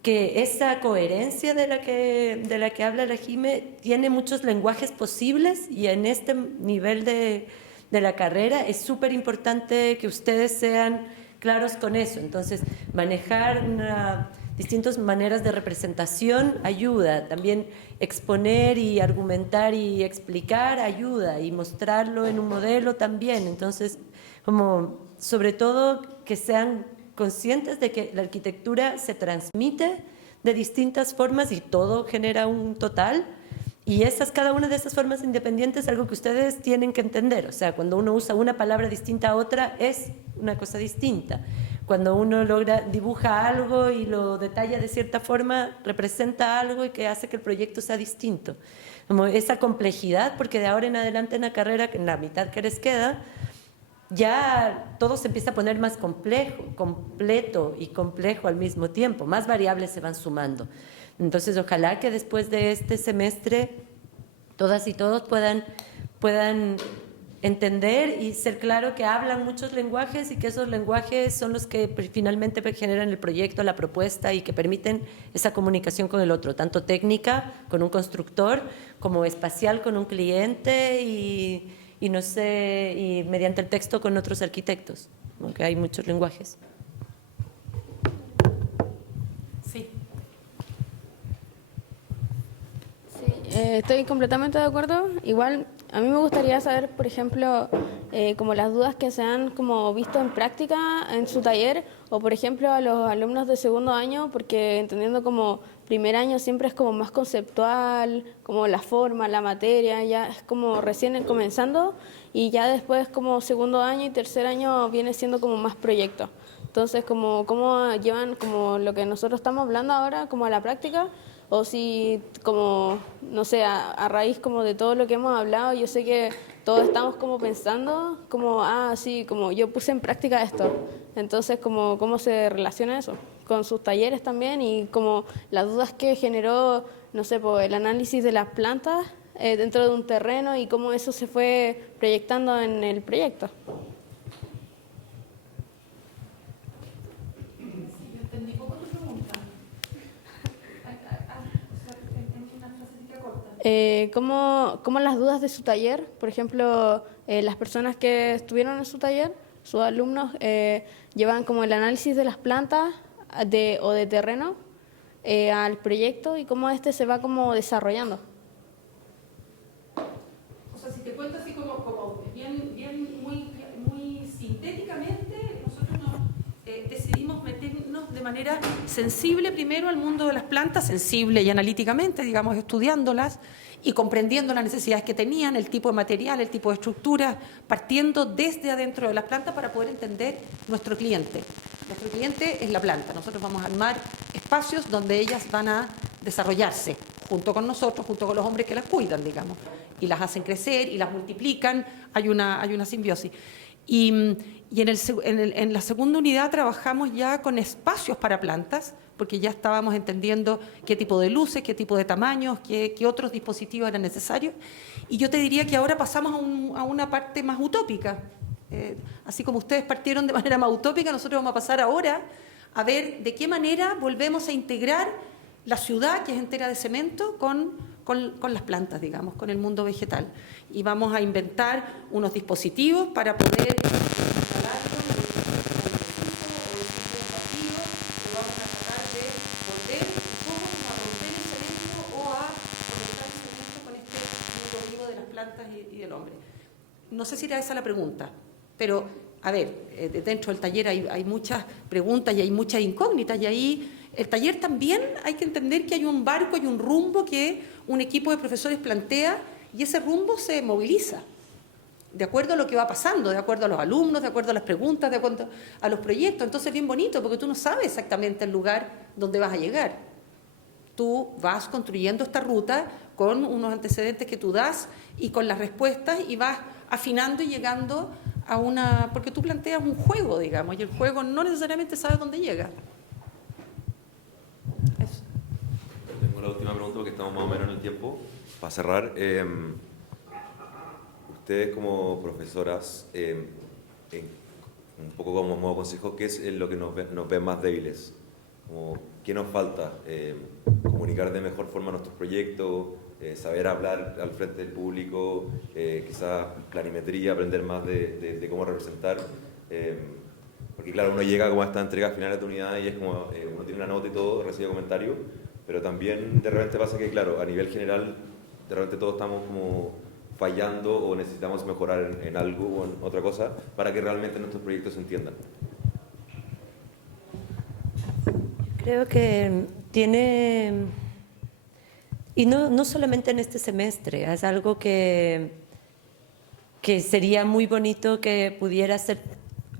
que esa coherencia de la que habla la Jime tiene muchos lenguajes posibles, y en este nivel de la carrera es súper importante que ustedes sean claros con eso. Entonces, manejar distintas maneras de representación ayuda, también exponer y argumentar y explicar ayuda, y mostrarlo en un modelo también. Entonces, como sobre todo que sean conscientes de que la arquitectura se transmite de distintas formas y todo genera un total, y cada una de esas formas independientes es algo que ustedes tienen que entender. O sea, cuando uno usa una palabra distinta a otra, es una cosa distinta. Cuando uno dibuja algo y lo detalla de cierta forma, representa algo y que hace que el proyecto sea distinto. Como esa complejidad, porque de ahora en adelante en la carrera, en la mitad que les queda, ya todo se empieza a poner más complejo, completo y complejo al mismo tiempo. Más variables se van sumando. Entonces, ojalá que después de este semestre todas y todos puedan puedan entender y ser claro que hablan muchos lenguajes y que esos lenguajes son los que finalmente generan el proyecto, la propuesta y que permiten esa comunicación con el otro, tanto técnica con un constructor como espacial con un cliente y no sé, y mediante el texto con otros arquitectos, aunque hay muchos lenguajes. Sí. Sí, estoy completamente de acuerdo. Igual, a mí me gustaría saber, por ejemplo, como las dudas que se han como visto en práctica en su taller, o por ejemplo a los alumnos de segundo año, porque entendiendo como primer año siempre es como más conceptual, como la forma, la materia, ya es como recién comenzando, y ya después como segundo año y tercer año viene siendo como más proyecto. Entonces, como cómo llevan como lo que nosotros estamos hablando ahora como a la práctica, o si como, no sé, a raíz como de todo lo que hemos hablado, yo sé que todos estamos como pensando, como, sí, como yo puse en práctica esto. Entonces, como, ¿cómo se relaciona eso? Con sus talleres también y como las dudas que generó, no sé, pues, el análisis de las plantas dentro de un terreno y cómo eso se fue proyectando en el proyecto. ¿Cómo las dudas de su taller, por ejemplo, las personas que estuvieron en su taller, sus alumnos, llevan como el análisis de las plantas o de terreno al proyecto y cómo este se va como desarrollando? O sea, si te cuento así como bien muy sintéticamente, nosotros decidimos meternos de manera sensible primero al mundo de las plantas, sensible y analíticamente, digamos, estudiándolas y comprendiendo las necesidades que tenían, el tipo de material, el tipo de estructura, partiendo desde adentro de las plantas para poder entender nuestro cliente. Nuestro cliente es la planta. Nosotros vamos a armar espacios donde ellas van a desarrollarse junto con nosotros, junto con los hombres que las cuidan, digamos, y las hacen crecer y las multiplican, hay una simbiosis. Y en la segunda unidad trabajamos ya con espacios para plantas, porque ya estábamos entendiendo qué tipo de luces, qué tipo de tamaños, qué otros dispositivos eran necesarios. Y yo te diría que ahora pasamos a una parte más utópica. Así como ustedes partieron de manera más utópica, nosotros vamos a pasar ahora a ver de qué manera volvemos a integrar la ciudad, que es entera de cemento, con las plantas, digamos, con el mundo vegetal. Y vamos a inventar unos dispositivos para poder instalarlos o vamos a tratar de volver un poco a romper el cemento o a conectar el cemento con este mundo vivo de las plantas y del hombre. No sé si era esa la pregunta, pero, a ver, dentro del taller hay muchas preguntas y hay muchas incógnitas, y ahí el taller también hay que entender que hay un barco, hay un rumbo que un equipo de profesores plantea, y ese rumbo se moviliza de acuerdo a lo que va pasando, de acuerdo a los alumnos, de acuerdo a las preguntas, de acuerdo a los proyectos. Entonces es bien bonito porque tú no sabes exactamente el lugar donde vas a llegar. Tú vas construyendo esta ruta con unos antecedentes que tú das y con las respuestas, y vas afinando y llegando a una... Porque tú planteas un juego, digamos, y el juego no necesariamente sabes dónde llega. Eso. Tengo la última pregunta porque estamos más o menos en el tiempo. Para cerrar, ustedes como profesoras, un poco como modo consejo, ¿qué es lo que nos ve más débiles? ¿Qué nos falta? Comunicar de mejor forma nuestros proyectos, saber hablar al frente del público, quizás planimetría, aprender más de cómo representar. Porque claro, uno llega como a esta entrega final de tu unidad y es como, uno tiene una nota y todo, recibe comentarios, pero también de repente pasa que, claro, a nivel general, de repente todos estamos como fallando o necesitamos mejorar en algo o en otra cosa para que realmente nuestros proyectos se entiendan. Creo que tiene, y no solamente en este semestre, es algo que sería muy bonito que pudiera ser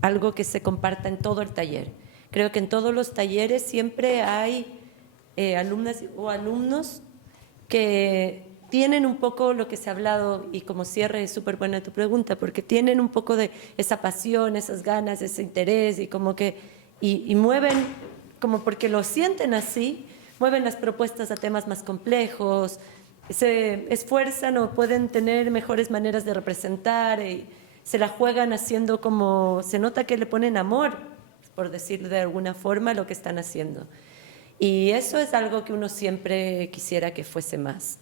algo que se comparta en todo el taller. Creo que en todos los talleres siempre hay alumnas o alumnos que tienen un poco lo que se ha hablado, y como cierre es súper buena tu pregunta, porque tienen un poco de esa pasión, esas ganas, ese interés, y como que y mueven, como porque lo sienten así, mueven las propuestas a temas más complejos, se esfuerzan o pueden tener mejores maneras de representar y se la juegan haciendo como, se nota que le ponen amor, por decirlo de alguna forma, lo que están haciendo. Y eso es algo que uno siempre quisiera que fuese más,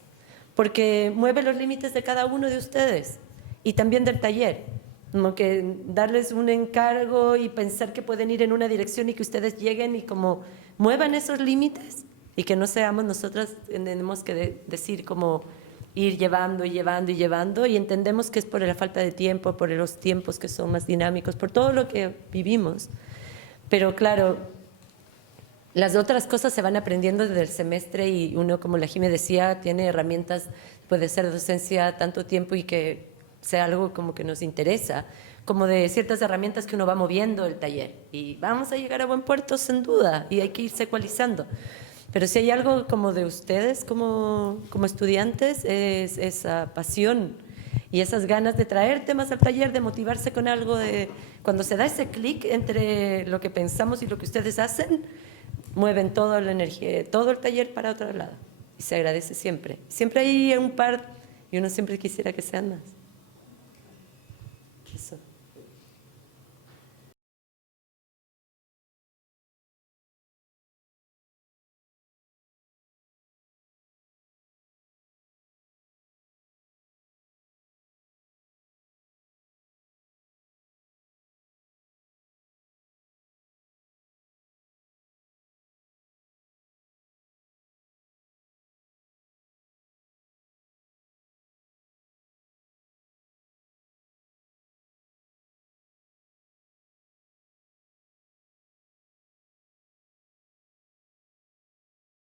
porque mueve los límites de cada uno de ustedes y también del taller. Como que darles un encargo y pensar que pueden ir en una dirección y que ustedes lleguen y como muevan esos límites y que no seamos nosotras, tenemos que decir como ir llevando y llevando y llevando, y entendemos que es por la falta de tiempo, por los tiempos que son más dinámicos, por todo lo que vivimos. Pero claro, las otras cosas se van aprendiendo desde el semestre y uno, como la Jimé decía, tiene herramientas, puede ser docencia tanto tiempo y que sea algo como que nos interesa, como de ciertas herramientas que uno va moviendo el taller. Y vamos a llegar a buen puerto sin duda y hay que irse ecualizando. Pero si hay algo como de ustedes como estudiantes es esa pasión y esas ganas de traer temas al taller, de motivarse con algo, de cuando se da ese clic entre lo que pensamos y lo que ustedes hacen, mueven toda la energía, todo el taller para otro lado. Y se agradece siempre. Siempre hay un par y uno siempre quisiera que sean más. Eso.